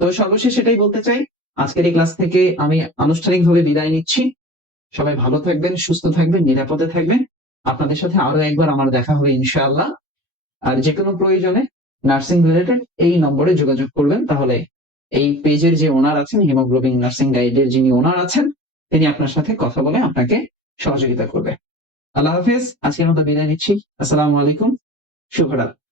তো সর্বশেষ এটাই বলতে চাই, আজকের এই ক্লাস থেকে আমি আনুষ্ঠানিকভাবে বিদায় নিচ্ছি। সবাই ভালো থাকবেন, সুস্থ থাকবেন, নিরাপদে থাকবেন। আপনাদের সাথে আরো একবার আমার দেখা হবে ইনশাআল্লাহ। আর যে কোনো প্রয়োজনে নার্সিং রিলেটেড এই নম্বরে যোগাযোগ করবেন, তাহলে এই পেজের যে ওনার আছেন, হিমোগ্লোবিন নার্সিং গাইডের যিনি ওনার আছেন, তিনি আপনার সাথে কথা বলে আপনাকে সহযোগিতা করবে। আল্লাহ হাফেজ, আজকের মতো বিদায় নিচ্ছি। আসসালামু আলাইকুম, শুভরাত্রি।